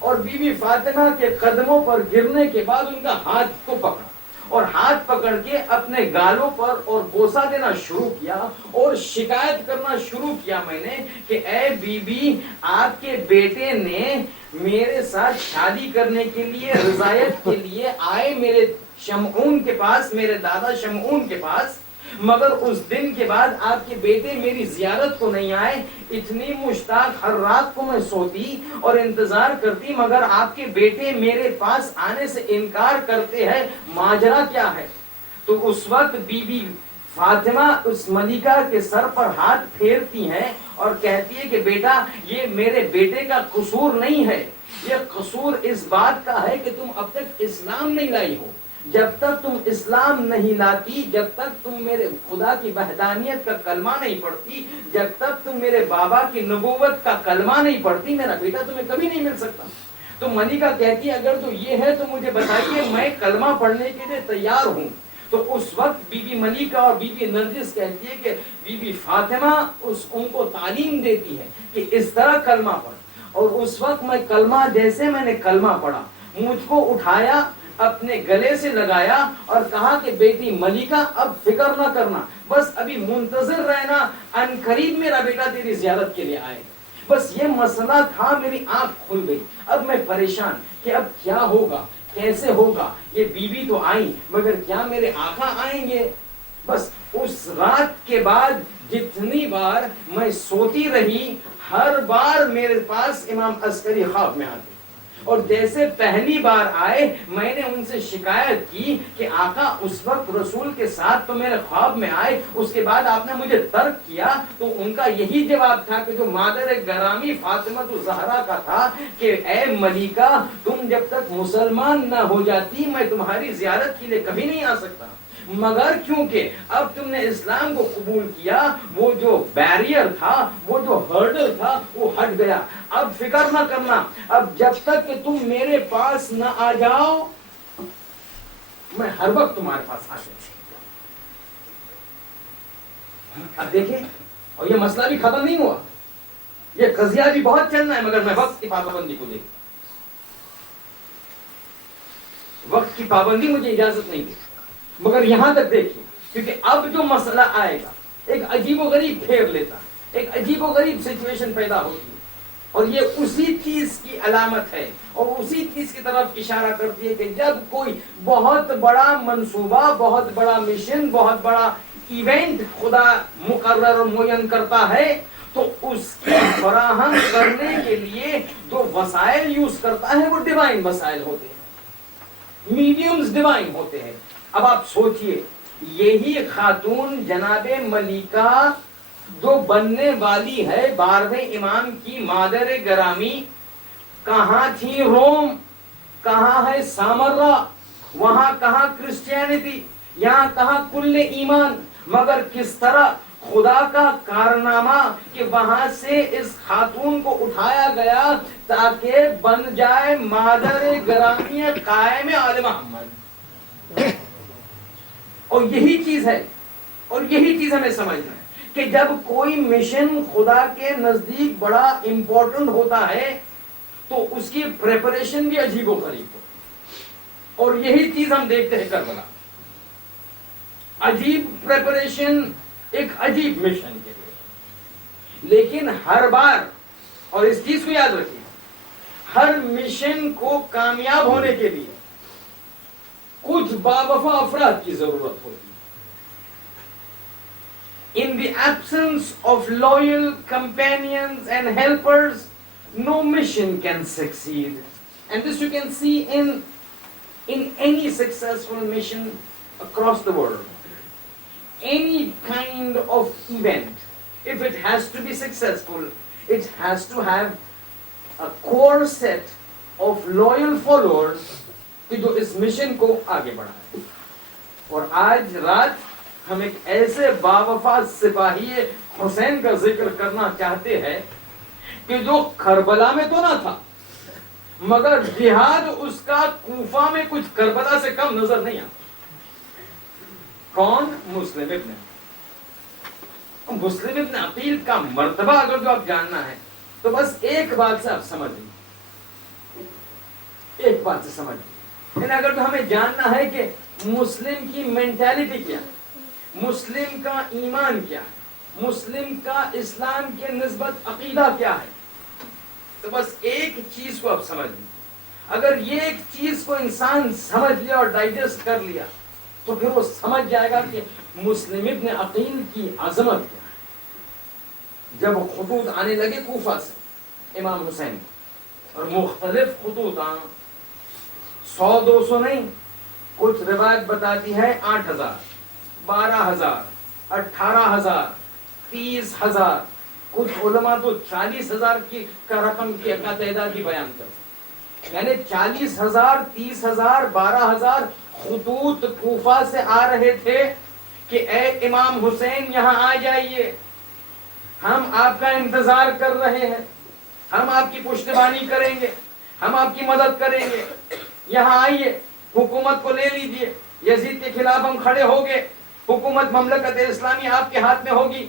اور بی بی فاطمہ کے قدموں پر گرنے کے بعد ان کا ہاتھ کو پکڑا, اور ہاتھ پکڑ کے اپنے گالوں پر اور بوسہ دینا شروع کیا, اور شکایت کرنا شروع کیا میں نے کہ اے بی بی آپ کے بیٹے نے میرے ساتھ شادی کرنے کے لیے رضایت کے لیے آئے میرے شمعون کے پاس, میرے دادا شمعون کے پاس, مگر اس دن کے بعد آپ کے بیٹے میری زیارت کو نہیں آئے. اتنی مشتاق ہر رات کو میں سوتی اور انتظار کرتی, مگر آپ کے بیٹے میرے پاس آنے سے انکار کرتے ہیں, ماجرا کیا ہے؟ تو اس وقت بی بی فاطمہ اس ملکہ کے سر پر ہاتھ پھیرتی ہیں اور کہتی ہے کہ بیٹا یہ میرے بیٹے کا قصور نہیں ہے, یہ قصور اس بات کا ہے کہ تم اب تک اسلام نہیں لائی ہو. جب تک تم اسلام نہیں لاتی, جب تک تم میرے خدا کی وحدانیت کا کلمہ نہیں پڑھتی, جب تک تم میرے بابا کی نبوت کا کلمہ نہیں پڑھتی, میرا بیٹا تمہیں کبھی نہیں مل سکتا. تو ملکہ کہتی ہے اگر تو یہ ہے تو مجھے بتائیے, میں کلمہ پڑھنے کے لیے تیار ہوں. تو اس وقت بی بی ملکہ اور بی بی نرجس کہتی ہے کہ بی بی فاطمہ ان کو تعلیم دیتی ہے کہ اس طرح کلمہ پڑھ. اور اس وقت میں کلمہ, جیسے میں نے کلمہ پڑھا, مجھ کو اٹھایا, اپنے گلے سے لگایا اور کہا کہ بیٹی ملکہ اب فکر نہ کرنا, بس ابھی منتظر رہنا, ان قریب میرا بیٹا تیری زیارت کے لیے آئے. بس یہ مسئلہ تھا, میری آنکھ کھل گئی. اب میں پریشان کہ اب کیا ہوگا, کیسے ہوگا. یہ بیوی تو آئی مگر کیا میرے آقا آئیں گے؟ بس اس رات کے بعد جتنی بار میں سوتی رہی, ہر بار میرے پاس امام عسکری خواب میں آتے, اور جیسے پہلی بار آئے میں نے ان سے شکایت کی کہ آقا اس وقت رسول کے ساتھ تو میرے خواب میں آئے, اس کے بعد آپ نے مجھے ترک کیا. تو ان کا یہی جواب تھا کہ جو مادر گرامی فاطمہ الزہرا کا تھا کہ اے ملکہ تم جب تک مسلمان نہ ہو جاتی میں تمہاری زیارت کے لیے کبھی نہیں آ سکتا, مگر کیونکہ اب تم نے اسلام کو قبول کیا, وہ جو بیریئر تھا, وہ جو ہرڈل تھا وہ ہٹ گیا. اب فکر نہ کرنا, اب جب تک کہ تم میرے پاس نہ آ جاؤ میں ہر وقت تمہارے پاس آ جاؤں. اب دیکھیں, اور یہ مسئلہ بھی ختم نہیں ہوا, یہ قضیہ بھی بہت چلنا ہے, مگر میں وقت کی پابندی کو دیکھ, وقت کی پابندی مجھے اجازت نہیں دی. مگر یہاں تک دیکھیے, کیونکہ اب جو مسئلہ آئے گا ایک عجیب و غریب پھیر لیتا, ایک عجیب و غریب سچویشن پیدا ہوتی ہے. اور یہ اسی چیز کی علامت ہے اور اسی چیز کی طرف اشارہ کرتی ہے کہ جب کوئی بہت بڑا منصوبہ، بہت بڑا مشن، بہت بڑا ایونٹ خدا مقرر اور معین کرتا ہے تو اس کی فراہم کرنے کے لیے جو وسائل یوز کرتا ہے وہ ڈیوائن وسائل ہوتے ہیں، میڈیمز ڈیوائن ہوتے ہیں۔ اب آپ سوچئے، یہی خاتون جناب ملیکہ جو بننے والی ہے 12ویں امام کی مادر گرامی، کہاں تھی روم، کہاں ہے سامرا، وہاں کہاں کرسچینٹی، یہاں کہاں کل ایمان، مگر کس طرح خدا کا کارنامہ کہ وہاں سے اس خاتون کو اٹھایا گیا تاکہ بن جائے مادر گرامی قائم آل محمد۔ اور یہی چیز ہے، اور یہی چیز ہمیں سمجھنا ہے کہ جب کوئی مشن خدا کے نزدیک بڑا امپورٹنٹ ہوتا ہے تو اس کی پریپریشن بھی عجیب و غریب ہوتی ہے، اور یہی چیز ہم دیکھتے ہیں کربلا، عجیب پریپریشن ایک عجیب مشن کے لیے۔ لیکن ہر بار، اور اس چیز کو یاد رکھیے، ہر مشن کو کامیاب ہونے کے لیے کچھ باوفا افراد کی ضرورت ہوتی ہے۔ In the absence of loyal companions and helpers, no mission can succeed. And this you can see in any successful mission across the world. Any kind of event, if it has to be successful, it has to have a core set of loyal followers کہ جو اس mission کو آگے بڑھائے۔ اور آج رات ہم ایک ایسے باوفا سپاہی حسین کا ذکر کرنا چاہتے ہیں کہ جو کربلا میں تو نہ تھا، مگر جہاد اس کا کوفہ میں کچھ کربلا سے کم نظر نہیں آتا۔ کون؟ مسلم ابن عقیل۔ مسلم ابن عقیل کا مرتبہ اگر جو آپ جاننا ہے تو بس ایک بات سے آپ سمجھ لیں، ایک بات سے سمجھ لیں۔ یعنی اگر تو ہمیں جاننا ہے کہ مسلم کی مینٹیلٹی کیا ہے، مسلم کا ایمان کیا ہے، مسلم کا اسلام کے نسبت عقیدہ کیا ہے، تو بس ایک چیز کو آپ سمجھ لیں۔ اگر یہ ایک چیز کو انسان سمجھ لیا اور ڈائجسٹ کر لیا تو پھر وہ سمجھ جائے گا کہ مسلم ابن عقیل کی عظمت کیا ہے۔ جب خطوط آنے لگے کوفہ سے امام حسین، اور مختلف خطوط 100-200 نہیں، کچھ روایت بتاتی ہے 8,000، 12,000، 18,000، 30,000، کچھ علماء تو 40,000 کا رقم کی تعداد بھی بیان کرتے، یعنی 40,000، 30,000، 12,000 خطوط کوفہ سے آ رہے تھے کہ اے امام حسین یہاں آ جائیے، ہم آپ کا انتظار کر رہے ہیں، ہم آپ کی پشتیبانی کریں گے، ہم آپ کی مدد کریں گے، یہاں آئیے، حکومت کو لے لیجیے، یزید کے خلاف ہم کھڑے ہو گئے، حکومت مملکت اسلامی آپ کے ہاتھ میں ہوگی،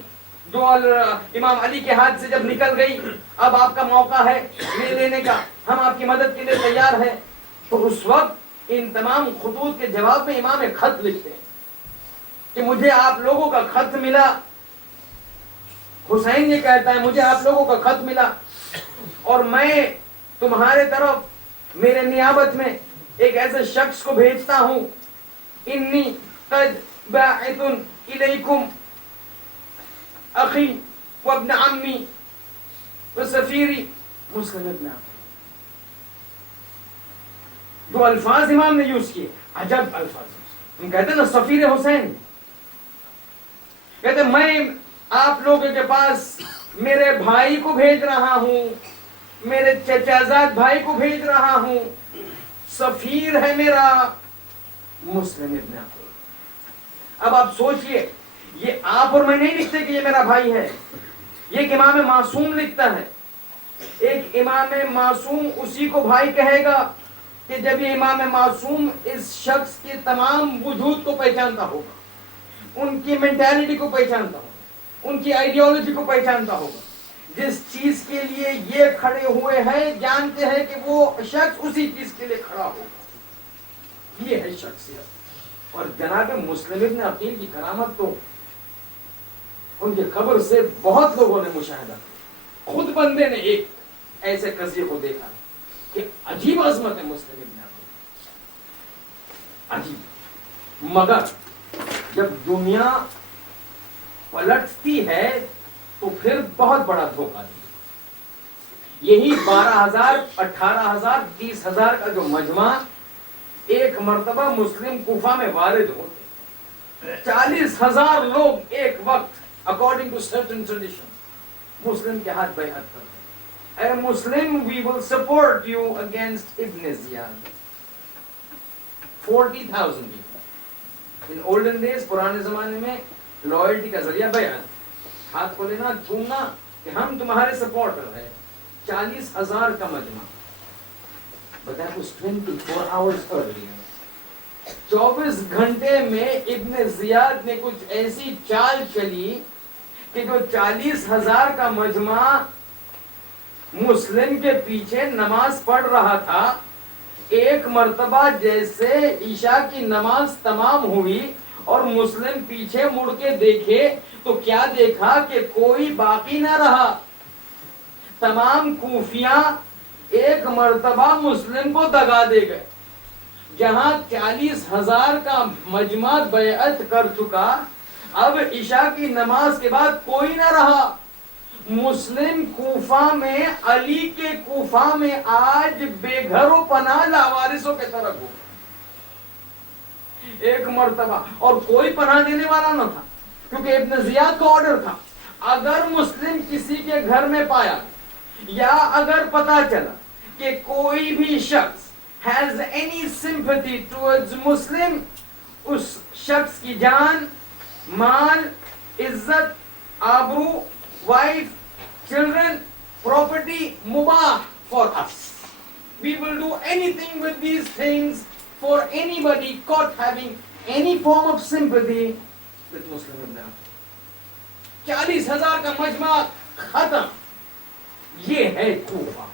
جو امام علی کے ہاتھ سے جب نکل گئی اب آپ کا موقع ہے لے لینے کا، ہم آپ کی مدد کے لیے تیار ہیں۔ تو اس وقت ان تمام خطوط کے جواب میں امام ایک خط لکھتے ہیں کہ مجھے آپ لوگوں کا خط ملا، حسین یہ کہتا ہے مجھے آپ لوگوں کا خط ملا اور میں تمہارے طرف میرے نیابت میں ایک ایسے شخص کو بھیجتا ہوں، انی قد باعث الیکم اخی وابن عمی وسفیری مسلم ابن عقیل۔ دو الفاظ امام نے یوز کیے، عجب الفاظ۔ ہم کہتے ہیں نا سفیر حسین، کہتے میں آپ لوگوں کے پاس میرے بھائی کو بھیج رہا ہوں، میرے چچا زاد بھائی کو بھیج رہا ہوں، سفیر ہے میرا مسلم ابن عقیل۔ اب آپ سوچئے، یہ آپ اور میں نہیں لکھتے کہ یہ میرا بھائی ہے، یہ ایک امام معصوم لکھتا ہے۔ ایک امام معصوم اسی کو بھائی کہے گا کہ جب یہ امام معصوم اس شخص کے تمام وجود کو پہچانتا ہوگا، ان کی مینٹیلٹی کو پہچانتا ہوگا، ان کی آئیڈیالوجی کو پہچانتا ہوگا، جس چیز کے لیے یہ کھڑے ہوئے ہیں جانتے ہیں کہ وہ شخص اسی چیز کے لیے کھڑا ہوگا۔ یہ ہے شخصیت۔ اور جناب مسلم ابن عقیل کی کرامت تو ان کی قبر سے بہت لوگوں نے مشاہدہ کیا۔ خود بندے نے ایک ایسے قضیے کو دیکھا کہ عجیب عظمت ہے مسلم ابن عقیل، عجیب، مگر جب دنیا پلٹتی ہے تو پھر بہت بڑا دھوکہ دیا۔ یہی 12,000 18,000 30,000 کا جو مجمع ایک مرتبہ مسلم کوفہ میں وارد ہوتے، 40,000 لوگ ایک وقت اکارڈنگ ٹو سرٹن ٹریڈیشن مسلم کے ہاتھ بیعت کرتے، اے مسلم وی ول سپورٹ یو اگینسٹ ابن زیاد۔ 40,000 people ان اولڈن ڈیز، پرانے زمانے میں لائلٹی کا ذریعہ بیعت، ہاتھ کو لینا چومنا کہ ہم تمہارے سپورٹر ہیں۔ 40,000 کا مجمع، but that was 24 hours earlier۔ 24 گھنٹے میں ابن زیاد نے کچھ ایسی چال چلی کہ جو 40,000 کا مجمع مسلم کے پیچھے نماز پڑھ رہا تھا، ایک مرتبہ جیسے عشاء کی نماز تمام ہوئی اور مسلم پیچھے مڑ کے دیکھے تو کیا دیکھا کہ کوئی باقی نہ رہا، تمام کوفیاں ایک مرتبہ مسلم کو دگا دے گئے۔ جہاں 40,000 کا مجمع بیعت کر چکا، اب عشاء کی نماز کے بعد کوئی نہ رہا۔ مسلم کوفہ میں، علی کے کوفہ میں آج بے گھر و پناہ لاوارثوں کے طرح ہو ایک مرتبہ، اور کوئی پناہ دینے والا نہ تھا، کیونکہ ابن زیاد کا آرڈر تھا اگر مسلم کسی کے گھر میں پایا یا اگر پتا چلا کہ کوئی بھی شخص has any sympathy towards Muslim، اس شخص کی جان، مال، عزت، آبرو، وائف، children، property مباح for us۔ We will do anything with these things for anybody caught having any form of sympathy with Muslim ibn Aqil۔ 40,000 کا مجمع ختم۔ یہ ہے کوفہ،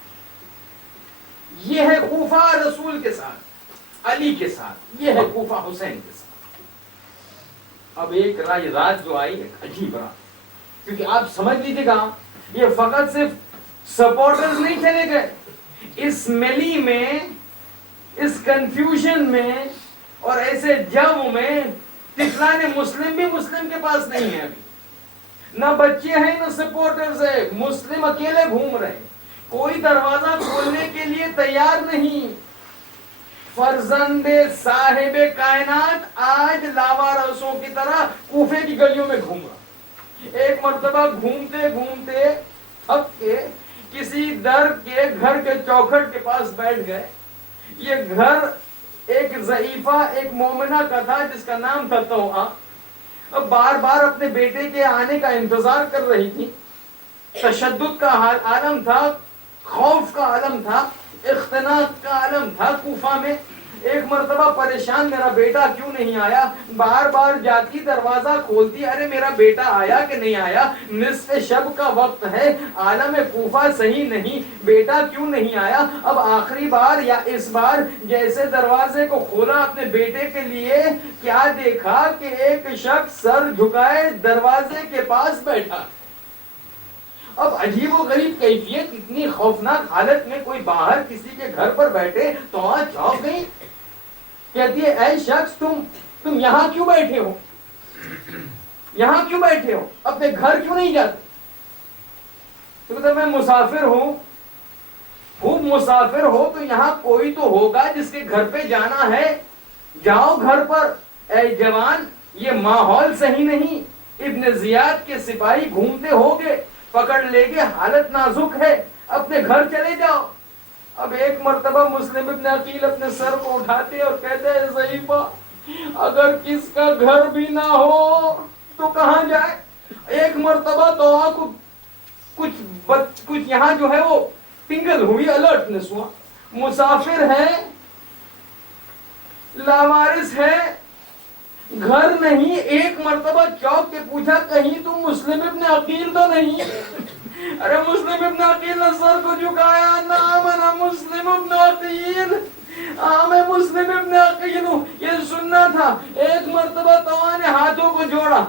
یہ ہے کوفہ رسول کے ساتھ، علی کے ساتھ، یہ ہے کوفہ حسین کے ساتھ۔ اب ایک رات جو آئی، ایک عجیب رات، کیونکہ آپ سمجھ لیجیے گا یہ فقط صرف سپورٹرز نہیں چلے گئے، اس ملی میں، اس کنفیوژن میں اور ایسے جو میں طفلان مسلم بھی مسلم کے پاس نہیں ہے ابھی، نہ بچے ہیں نہ سپورٹرز ہیں، مسلم اکیلے گھوم رہے ہیں، کوئی دروازہ کھولنے کے لیے تیار نہیں۔ فرزند صاحب کائنات آج لاوارثوں کی طرح کوفے کی گلیوں میں گھوم رہا۔ ایک مرتبہ گھومتے گھومتے تھک کے کسی در کے گھر کے چوکھٹ کے پاس بیٹھ گئے۔ یہ گھر ایک ضعیفہ، ایک مومنہ کا تھا جس کا نام تھا توحہ، اب بار بار اپنے بیٹے کے آنے کا انتظار کر رہی تھی۔ تشدد کا عالم تھا، خوف کا عالم تھا، اختناق کا عالم تھا کوفہ میں۔ ایک مرتبہ پریشان، میرا بیٹا کیوں نہیں آیا، بار بار جاتی، دروازہ کھولتی، ارے میرا بیٹا آیا کہ نہیں آیا، نصف شب کا وقت ہے، عالم کوفہ صحیح نہیں، بیٹا کیوں نہیں آیا۔ اب آخری بار یا اس بار جیسے دروازے کو کھولا اپنے بیٹے کے لیے، کیا دیکھا کہ ایک شخص سر جھکائے دروازے کے پاس بیٹھا۔ اب عجیب و غریب کیفیت، اتنی خوفناک حالت میں کوئی باہر کسی کے گھر پر بیٹھے تو آج چونک گئی، کہتی ہے اے شخص تم یہاں کیوں بیٹھے ہو، یہاں کیوں بیٹھے ہو، اپنے گھر کیوں نہیں جاتے؟ تو کہتا میں مسافر ہوں۔ خوب مسافر ہو تو یہاں کوئی تو ہوگا جس کے گھر پہ جانا ہے، جاؤ گھر پر۔ اے جوان، یہ ماحول صحیح نہیں، ابن زیاد کے سپاہی گھومتے ہوگے، پکڑ لے گے، حالت نازک ہے، اپنے گھر چلے جاؤ۔ اب ایک مرتبہ مسلم ابن عقیل اپنے سر کو اٹھاتے اور کہتے ہیں ضعیفہ، اگر کس کا گھر بھی نہ ہو تو کہاں جائے؟ ایک مرتبہ تو کو کچھ یہاں جو ہے وہ پنگل ہوئی، الرٹنس ہوا، مسافر ہے، لاوارث ہے، گھر نہیں۔ ایک مرتبہ چوک کے پوچھا کہیں تم مسلم ابن عقیل تو نہیں؟ ارے مسلم ابن عقیل نے سر کو جھکایا، نام انا مسلم ابن عقیل، میں مسلم ابن عقیل ہوں، یہ سننا تھا۔ ایک مرتبہ تو نے ہاتھوں کو جوڑا،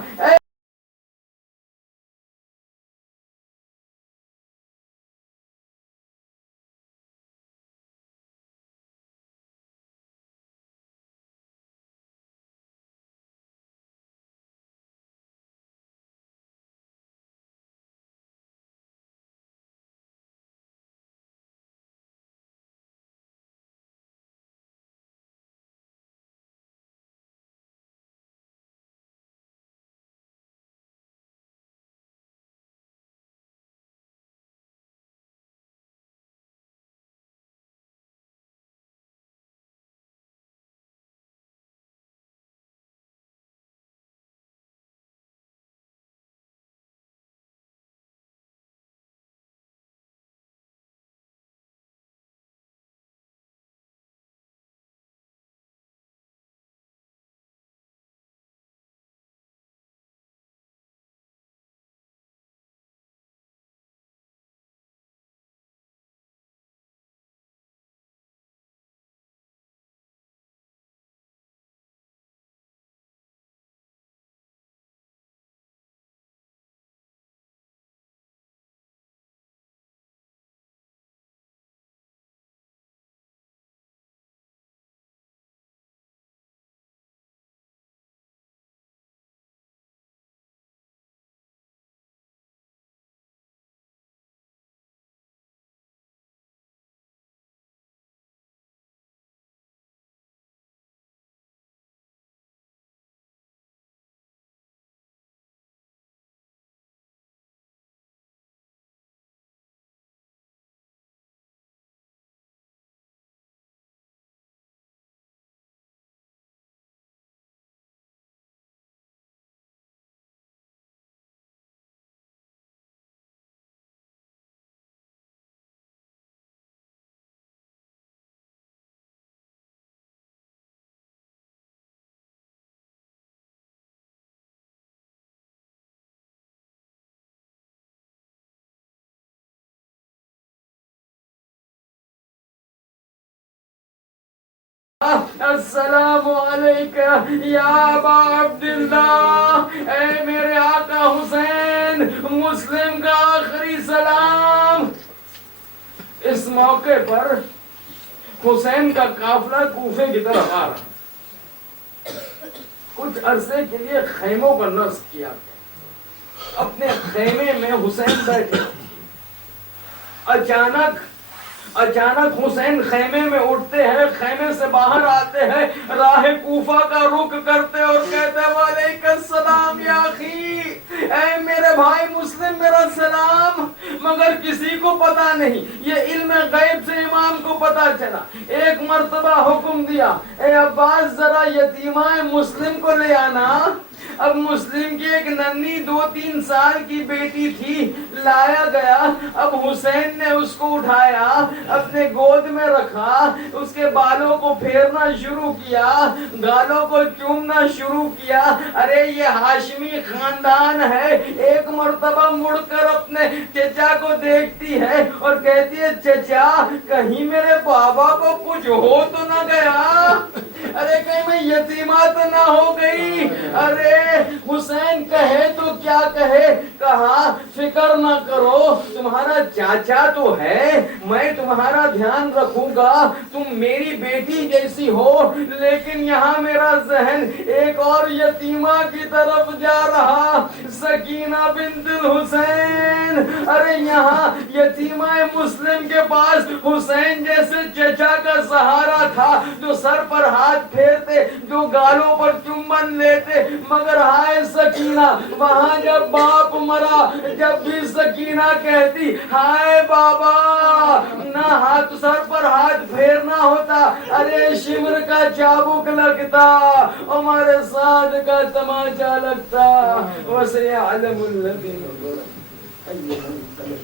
السلام علیکم یا ابا عبداللہ، اے میرے آقا حسین، مسلم کا آخری سلام۔ اس موقع پر حسین کا قافلہ کوفے کی طرف آ رہا، کچھ عرصے کے لیے خیموں کا نصب کیا، اپنے خیمے میں حسین بیٹھے، اچانک حسین خیمے میں اٹھتے ہیں، خیمے سے باہر آتے ہیں، راہ کوفہ کا رخ کرتے اور کہتے ہیں وعلیکم السلام یا اخی، اے میرے بھائی مسلم میرا سلام۔ مگر کسی کو پتا نہیں، یہ علم غیب سے امام کو پتا چلا۔ ایک مرتبہ حکم دیا، اے عباس ذرا یتیمہ مسلم کو لے آنا۔ اب مسلم کی ایک ننھی 2-3 سال کی بیٹی تھی، لایا گیا۔ اب حسین نے اس کو اٹھایا، اپنے گود میں رکھا، اس کے بالوں کو پھیرنا شروع کیا، گالوں کو چومنا شروع کیا۔ ارے یہ ہاشمی خاندان ہے۔ ایک مرتبہ مڑ کر اپنے چچا کو دیکھتی ہے اور کہتی ہے چچا کہیں میرے بابا کو کچھ ہو تو نہ گیا، ارے کہیں میں یتیمہ تو نہ ہو گئی۔ ارے حسین کہے تو کیا کہے، کہا فکر نہ کرو، تمہارا چاچا تو ہے، میں تمہارا دھیان رکھوں گا، تم میری بیٹی جیسی ہو۔ لیکن یہاں میرا ذہن ایک اور یتیمہ کی طرف جا رہا، سکینہ بنت الحسین۔ ارے یہاں یتیمہ مسلم کے پاس حسین جیسے چچا کا سہارا تھا، جو سر پر ہاتھ پھیرتے، جو گالوں پر چمبن لیتے۔ مگر ہائے سکینہ، وہاں جب باپ مرا، جب بھی سکینہ کہتی ہائے بابا، نہ ہاتھ سر پر ہاتھ پھیرنا ہوتا، ارے شمر کا چابک لگتا، عمر سعد کا تماچا لگتا۔ وسيعلم الذين ظلموا أي منقلب